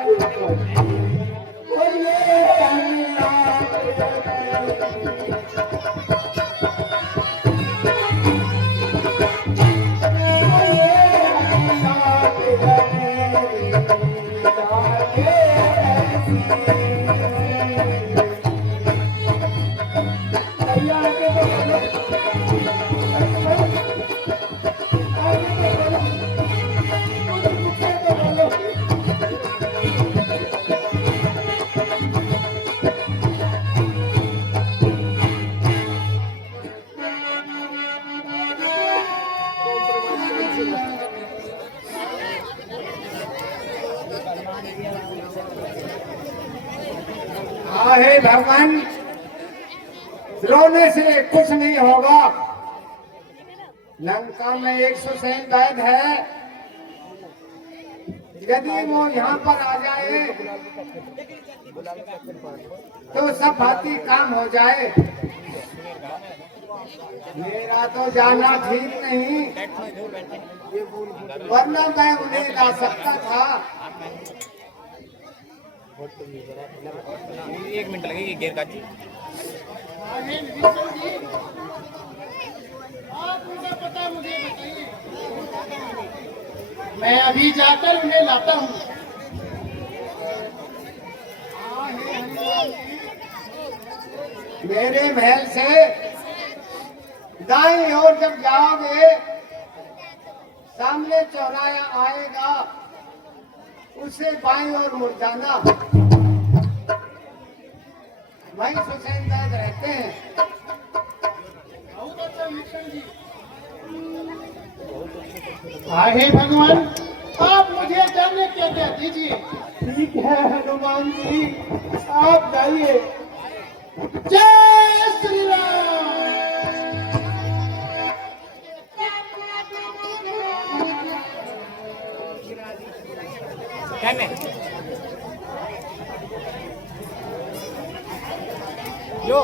हे भगवान रोने से कुछ नहीं होगा। लंका में 100 सैन्य दैत्य है, यदि वो यहाँ पर आ जाए तो सब भांति काम हो जाए। मेरा तो जाना ठीक नहीं, वरना मैं उन्हें ला सकता था। 1 मिनट लगेगी गेर काची। पता मुझे बताइए, मैं अभी जाकर उन्हें लाता हूँ। मेरे महल से दाईं ओर जब जाओगे, सामने चौराया आएगा, उसे बाईं ओर मुड़ जाना। वहीं सुसैन दाद रहते हैं। हे भगवान, आप मुझे जाने के दे दीजिए। ठीक है हनुमान जी, आप जाइए। जय श्री राम। लो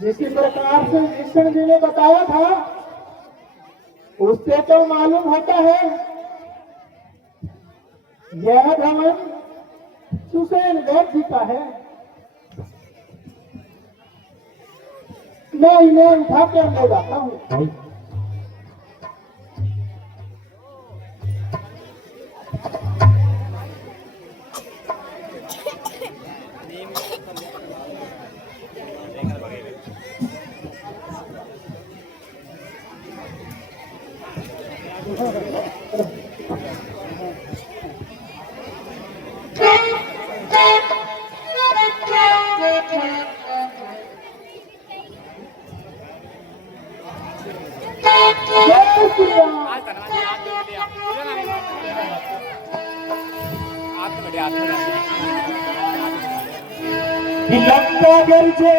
जिस प्रकार से कृष्ण जी ने बताया था, उससे तो मालूम होता है यह भवन सुसेनगढ़ जी का है। मैं इन्हें उठा कर ले जाता हूँ। आज धन्यवाद, आज दे दिया। लंका गरजे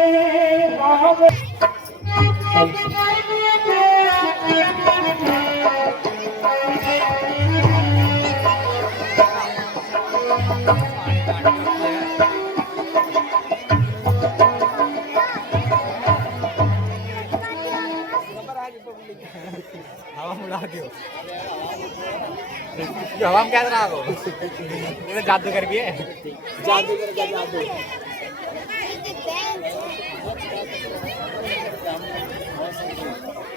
राम हम क्या रहा हो ये जादू कर भी है जादू कर जादू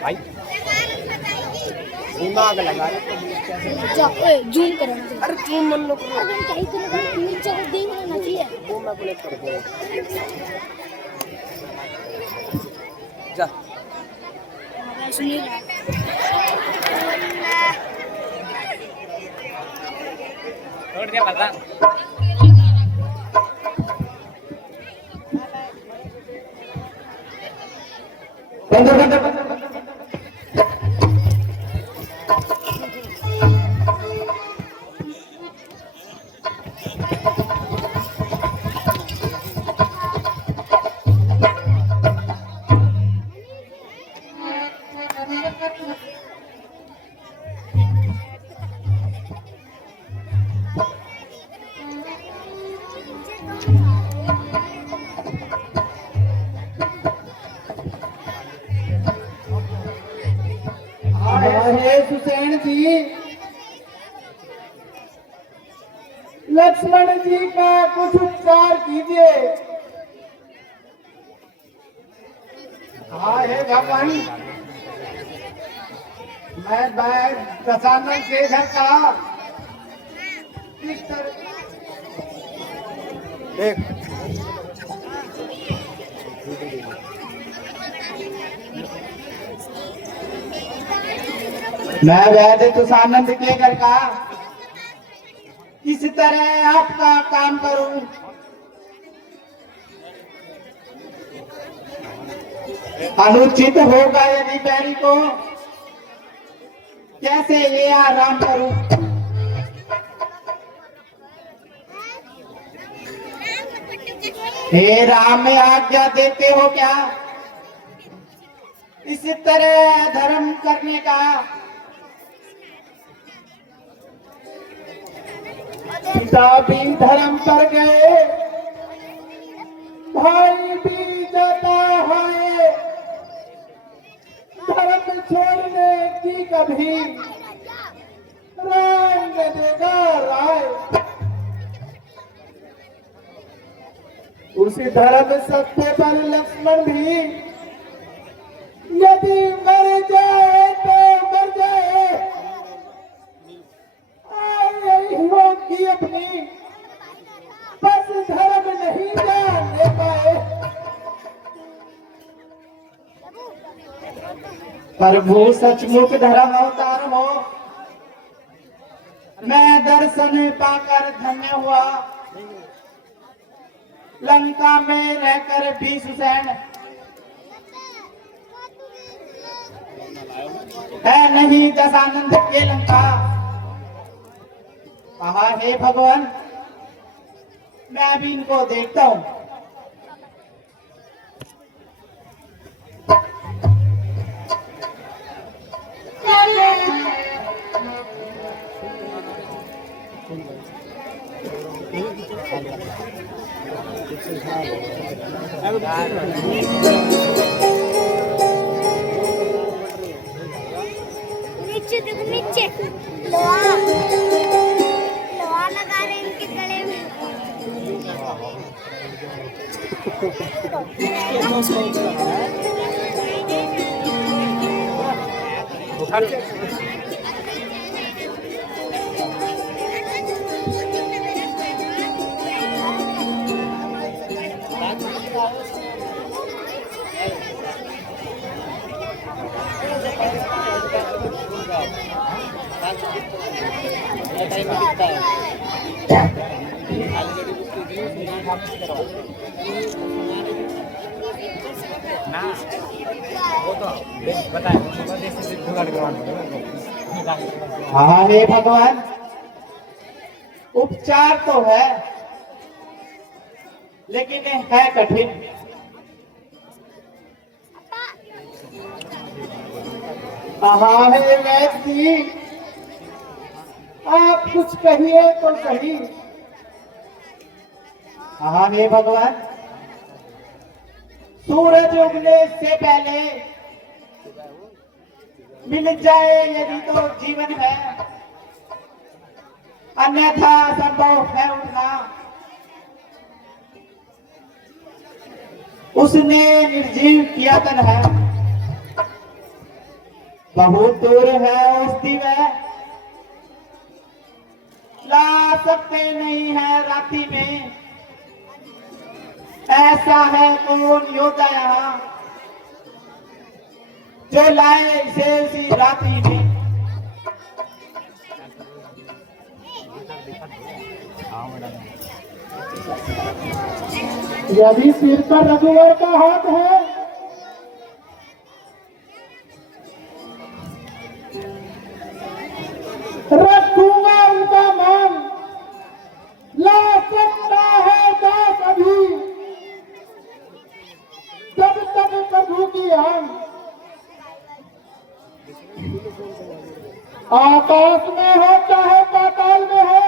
भाई दिमाग लगा जूम करो अरे जूम मन लो अगर कहीं तो नीचे को देख लेना चाहिए वो मैं क्लिक कर दूंगा जा सुनिए छोड़ दिया पता सुसैन जी लक्ष्मण जी का कुछ उपचार कीजिए। हाँ हे भगवान, मैं दशानन से घर का किस तरह देख मैं वैद्य तुषानंद के घर का किस तरह आपका काम करूं। अनुचित होगा यदि बैरी को कैसे ये आराम करूं। हे राम में आज्ञा देते हो क्या इस तरह धर्म करने का। पिता भी धर्म पर गए, भाई भी जाता है, धर्म छोड़ने की कभी राय न देगा राय। उसी धर्म सत्य पर लक्ष्मण भी यदि मर जाए तो मर जाए, यही होगी अपनी, बस धर्म नहीं जानने पाए। प्रभु सचमुच धर्म अवतार हो, मैं दर्शन पाकर धन्य हुआ। लंका में रहकर भी सुसैन है नहीं दशानंद के लंका। कहा हे भगवान, मैं भी इनको देखता हूं। नीचे देखो नीचे लोहा लोहा लगा रहे इनके गले में। ना वो तो बताए हाँ हे भगवान, उपचार तो है, लेकिन ये है कठिन। हाँ है वैद्य जी, आप कुछ कहिए तो सही। हाँ हे भगवान, सूरज उगने से पहले मिल जाए यदि तो जीवन है, अन्यथा संभव है उठना। उसने निर्जीव किया तन है, बहुत दूर है उस दिव्य, ला सकते नहीं है रात्रि में। ऐसा है कौन योद्धा यहाँ जो लाए इसे उसी रात्रि में। यदि सिर पर रघुवर का हाथ है रखूंगा उनका मान, ला सकता है दास अभी तब तक प्रभु की आन। आकाश में हो चाहे पाताल में हो,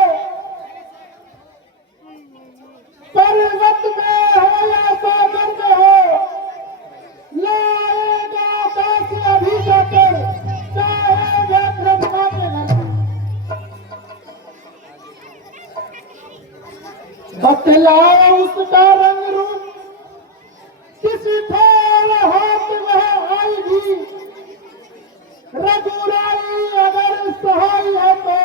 पर्वत में हो या सागर में हो, लाएगा दास अभी जाकर चाहे वह ब्रह्मा के घर। बतलाओ उसका रंग रूप, किसी थोड़ा हाथ वह आएगी, रघुराई अगर सहाय है तो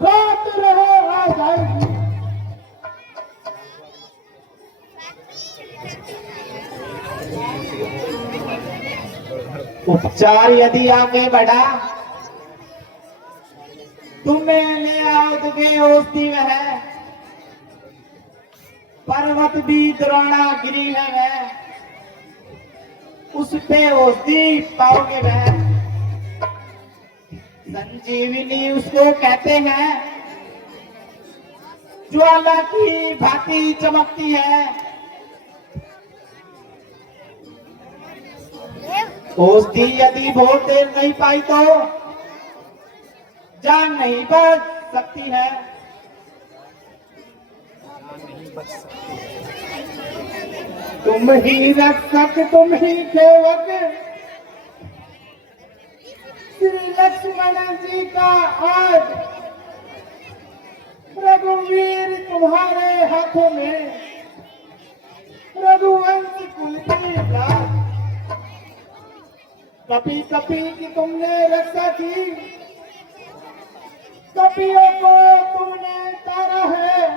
रात रहे आ जाएगी। उपचार यदि आगे बढ़ा, तुम्हें ले आओगे औषधि है, पर्वत भी द्रोणागिरी है, उस पे औषधि पाओगे वह। संजीवनी उसको कहते हैं, ज्वाला की भांति चमकती है। औषधि यदि बहुत देर नहीं पाई तो जान नहीं बच सकती है। तुम ही रक्षक, तुम ही सेवक, श्री लक्ष्मण जी का आज रघुवीर तुम्हारे हाथों में, रघुवंश कुल की लाज। कपी कपी की तुमने रक्षा की, कपियों को तुमने तारा है,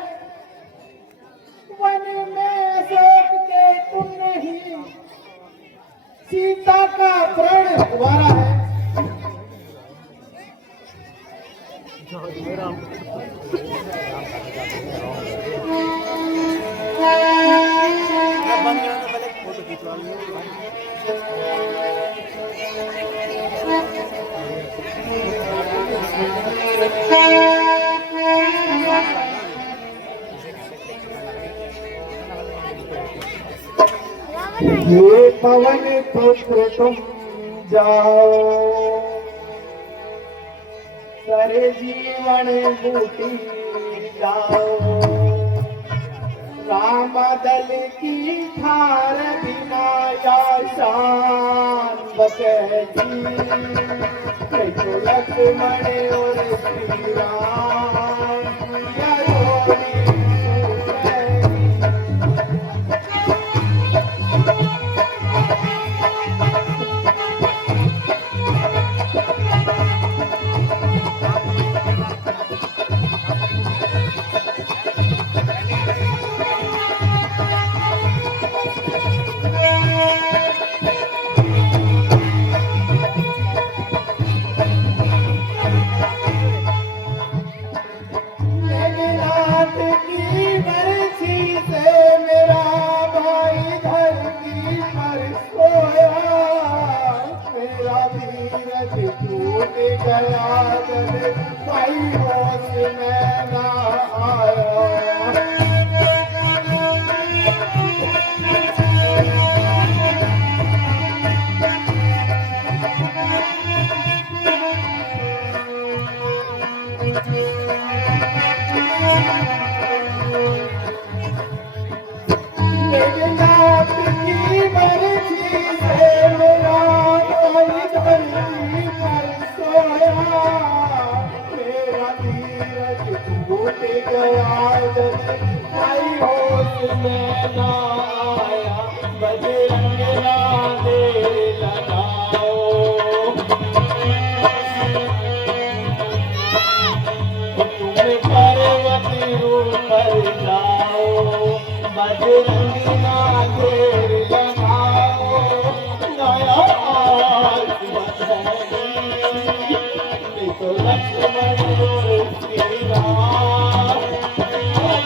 वन में अशोक के तुमने ही सीता का प्राण उबारा है। ये पवन पुत्र तुम जाओ, करे जीवन बूटी जाओ। राम दल की थार बिना या शान बचती, देखो लक्ष्मण और श्री राम या जोड़ी धीरज टूट गया जब भाई होश में ना आया। मेघनाथ की मर्जी से मेरा भाई धरती पर सोया, मेरा धीरज टूट गया जब भाई होश में ना आया। बजरंग राधे लगाओ, तुम पर्वत ऊपर जाओ, बजरंग नागेर लगाओ, नया आस बदलेगी, तो लक्ष्मण और श्री राम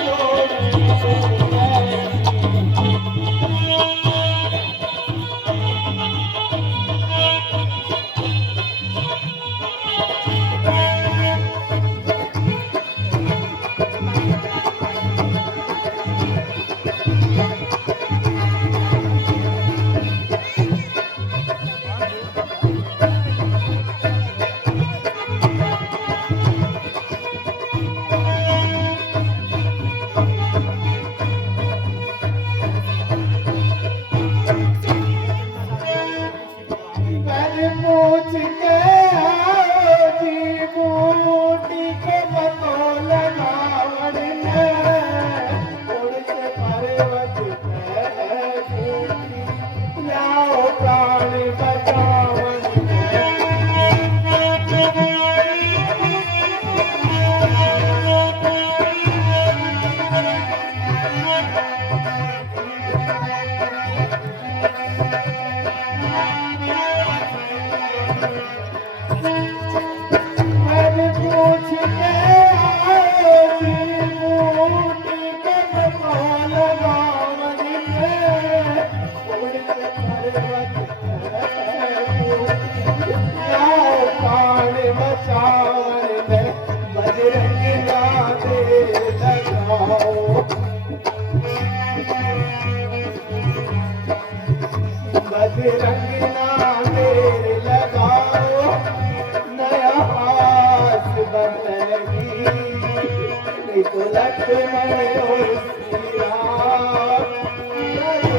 जोड़ी सुनेगी। मैंने पूछ के आओ जी बूटी के बतौल रावण ने, उड़ से पर्वत पे टूटी, लाओ प्राण बचावन ने। मैंने पूछ के आओ जी बूटी के बतौल रावण ने, उड़ से पर्वत पे टूटी, लाओ प्राण बचावन ने। बजरंग राधे लगाओ, बजरंग नागेर लगाओ, नया हाथ बदलेगी, नहीं तो लक्ष्मण और श्री राम जोड़ी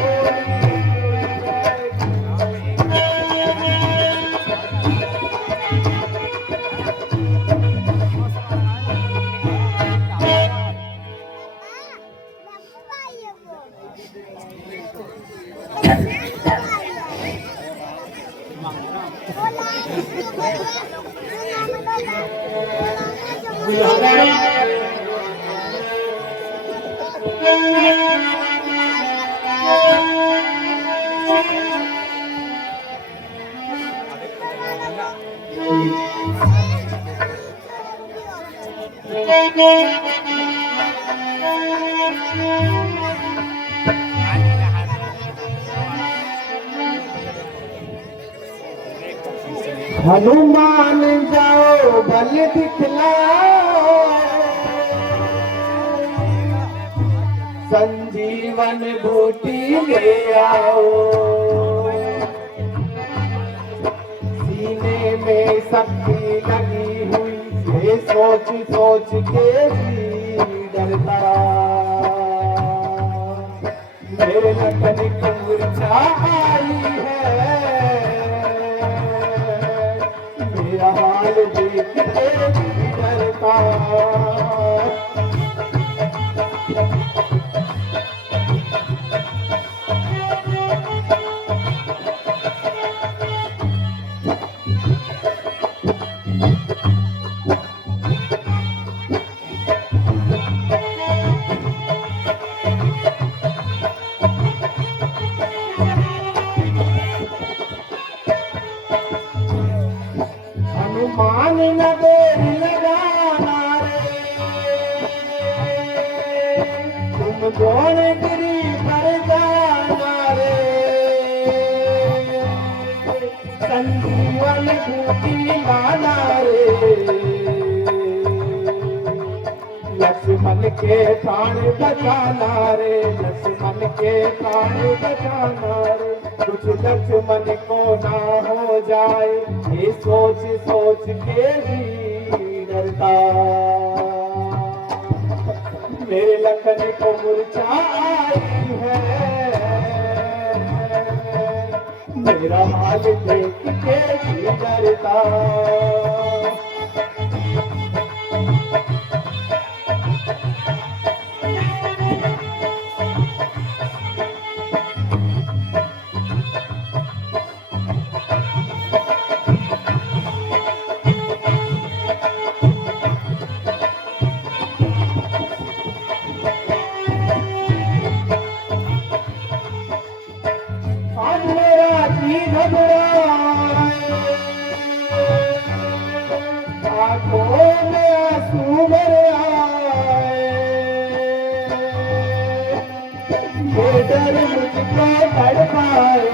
हनुमान जाओ बल दिखलाओ, संजीवन बूटी ले आओ, सीने में शक्ति लगी हुई ये सोच सोच के जी डरता, मेरे लगन की मूर्छा आई है, मेरा हाल देख के भी डरता। हनुमान न देर लगाना रे, तुम गौण गिरी पर जाना रे, संजीवन बूटी लाना रे, लक्ष्मण के प्राण बचाना रे, लक्ष्मण के प्राण बचाना रे, कुछ लक्ष्मण को ना हो जाए, ये सोच सोच के भी डरता। मेरे लखन को मूर्छा आई है, मेरा हाल देख के भी डरता। आज मेरा जी घबराए, आंखों में आंसू भर आए, ये डर मुझको तड़पाए,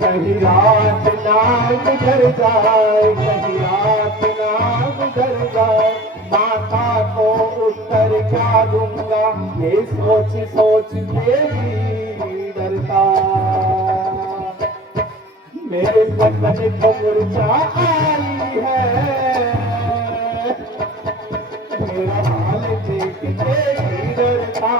कहीं रात ना गुजर जाए, कहीं रात ना गुजर जाए, माता को उत्तर क्या दूंगा, ये सोच सोच के भी डरता। मेरे लखन को मूर्छा आई है, मेरा हाल देख के भी डरता।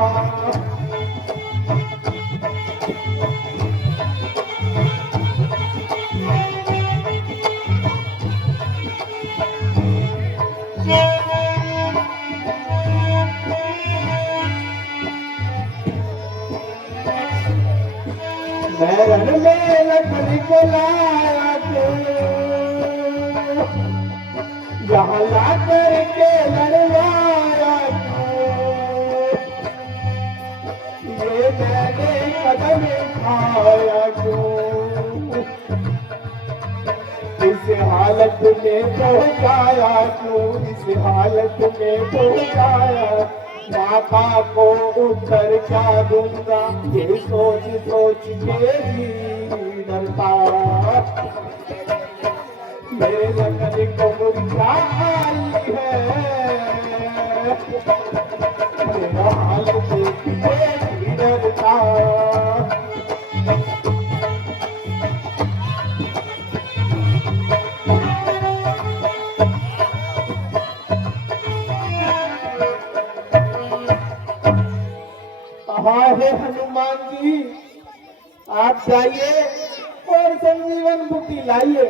मैं रण में लकड़ी को लाया तू, यहाँ ला करके लड़वाया तू, ये मैंने कदम उठाया क्यों, इस हालत में पहुंचाया क्यों, इस हालत में पहुंचाया। माता को उत्तर क्या दूंगा, ये सोच सोच के भी डरता। मेरे लखन को मूर्छा आई है, मेरा हाल देख के भी डरता। हाँ हे हनुमान जी, आप जाइए और संजीवन बूटी लाइए।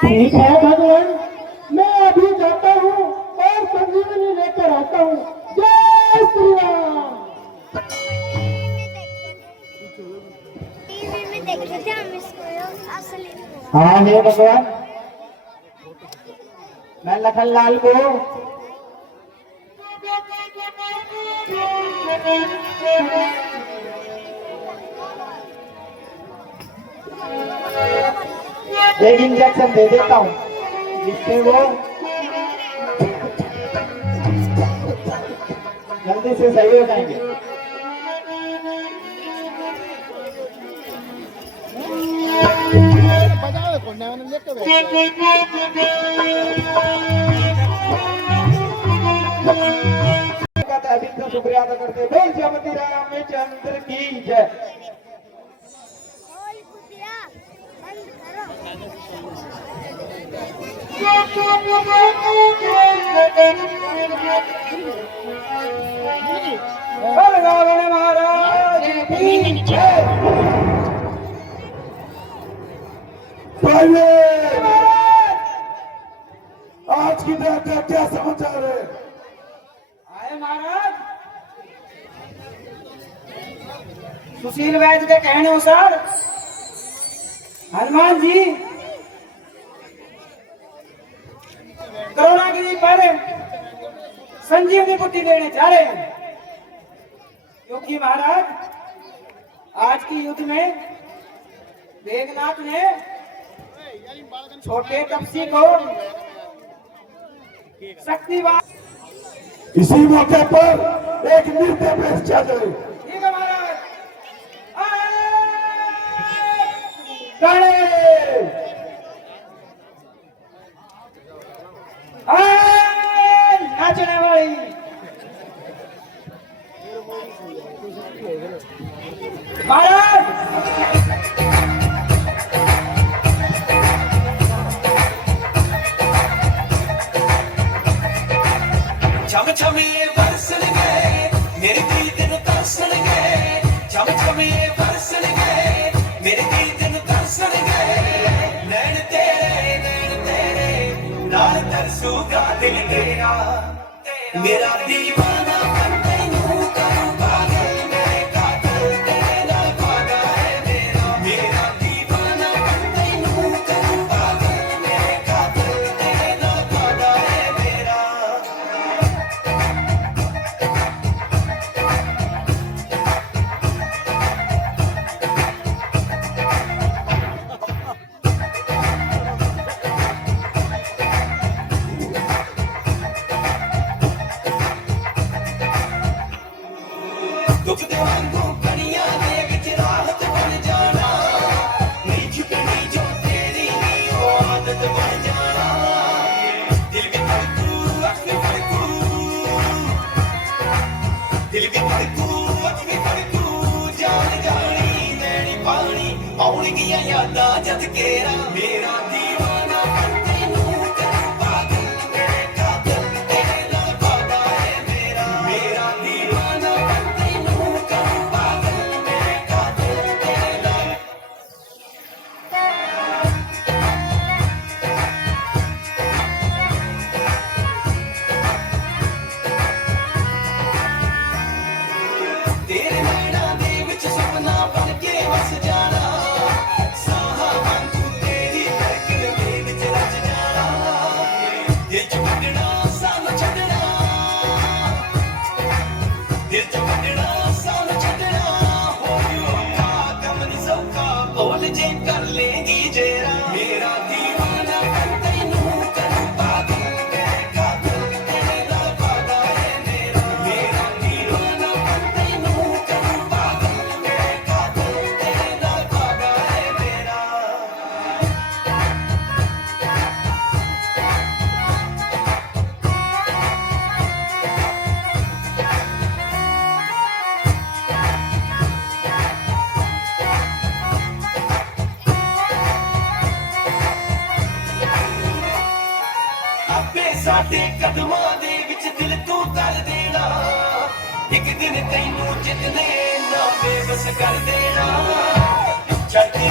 ठीक है भगवान, मैं अभी जाता हूँ और संजीवनी लेकर आता हूँ। जय श्री राम। टीवी में देखे थे हम इसको, असली में। हाँ हे भगवान, मैं लखनलाल को एक इंजेक्शन दे देता हूँ, जिससे वो जल्दी से सही हो जाएंगे। अभी तो शुक्रिया अदा करते हैं। बोल जयमती रामचंद्र की जय। ओए कुतिया, बंद बोल रावण महाराज की जय। आज की डेट का क्या समाचार है? आए महाराज, सुशील वैद्य के कहने अनुसार हनुमान जी द्रोणागिरी पर संजीवनी बूटी देने जा रहे हैं, क्योंकि महाराज आज की युद्ध में मेघनाथ ने छोटे कपसी को शक्तिवान। इसी मौके पर एक नृत्य पेश किया जाए। ठीक है महाराज। महाराज ਛਮ ਛਮੇ ਵਰਸਣ ਗਏ ਮੇਰੇ ਦੀਦ ਨੂੰ ਤਰਸਣ ਗਏ ਛਮ ਛਮੇ ਵਰਸਣ ਗਏ ਮੇਰੇ ਦੀਦ ਨੂੰ ਤਰਸਣ ਗਏ ਨੈਣ ਤੇਰੇ ਨਾਲ ਤਰਸੂਗਾ ਦਿਲ ਤੇਰਾ ਮੇਰਾ ਦੀਵਾਨਾ ਬਣ ਤੈਨੂੰ ਕਰੂ ਪਾਗਲ ਮੇਰੇ ਕਾਤਲ ਤੇਰੇ ਨਾਲ ਵਾਦਾ ਹੈ ਮੇਰਾ ਦੀਵਾਨਾ ਬਣ ਤੈਨੂੰ ਕਰੂ ਪਾਗਲ ਮੇਰੇ ਕਾਤਲ ਤੇਰੇ ਨਾਲ ਵਾਦਾ ਹੈ ਮੇਰਾ ਦੁੱਖ ਦੇ ਵਾਂਗੂ ਕਣੀਆਂ ਦੇ ਵਿੱਚ ਰਾਹਤ ਬਣ ਜਾਣਾ ਨਹੀਂ ਛੁਪਣੀ ਜੋ ਤੇਰੀ ਨੀ ਉਹ ਆਦਤ ਬਣ ਜਾਣਾ ਦਿਲ ਵੀ ਧੜਕੂ ਅੱਖ ਵੀ ਧੜਕੂ ਦਿਲ ਵੀ ਧੜਕੂ ਅੱਖ ਵੀ ਧੜਕੂ ਜਾਨ ਜਾਣੀ ਨੈਣੀ ਪਾਣੀ ਆਉਣਗੀਆਂ ਯਾਦਾਂ ਜਦ ਕੇਰਾ ਮੇਰਾ ਦੀਵਾਨਾ ਬਣ ਤੈਨੂੰ ਕਰੂ ਪਾਗਲ ਮੇਰੇ ਕਾਤਲ ਤੇਰੇ ਨਾਲ ਵਾਦਾ ਹੈ ਮੇਰਾ ਦੀਵਾਨਾ ਬਣ ਤੈਨੂੰ ਕਰੂ ਪਾਗਲ ਮੇਰੇ ਕਾਤਲ ਤੇਰੇ ਨਾਲ ਤੇਰੇ ਨੈਣਾਂ ਦੇ ਵਿੱਚ ਸੁਪਨਾ ਬਣ ਕੇ ਵਸ ਜਾਣਾ ਸਾਹਾਂ ਵਾਂਗੂ ਤੇਰੀ ਧੜਕਣ ਦੇ ਵਿੱਚ ਰਚ ਜਾਣਾ ਦਿਲ ਚ ਕੱਢਣਾ ਸਾਨੂੰ ਛੱਡਣਾ ਦਿਲ ਚ ਕੱਢਣਾ ਸਾਨੂੰ ਛੱਡਣਾ ਹੋ ਗਿਆ ਕੰਮ ਨੀ ਸੌਖਾ ਬੋਲ ਜੇ ਕਰ ਲੇਗੀ ਜੇਰਾ ਮੇਰਾ ਦੀਵਾਨਾ ਬਣ ਤੈਨੂੰ ਕਰੂ ਪਾਗਲ ਮੇਰੇ ਕਾਤਲ ਤੇਰੇ ਨਾਲ ਵਾਦਾ ਹੈ ਮੇਰਾ ਦੀਵਾਨਾ ਬਣ ਤੈਨੂੰ ਕਰੂ ਪਾਗਲ ਮੇਰੇ ਕਾਤਲ ਤੇਰੇ ਨਾਲ ਵਾਦਾ ਹੈ ਮੇਰਾ ਆਪੇ ਸਾਡੇ ਕਦਮਾਂ ਦੇ ਵਿੱਚ ਦਿਲ ਤੂੰ ਕਰ ਦੇਣਾ ਇੱਕ ਦਿਨ ਤੈਨੂੰ ਜਿੱਤਨੇ ਨਾ ਬੇਬਸ ਕਰ ਦੇਣਾ ਛੱਡ ਕੇ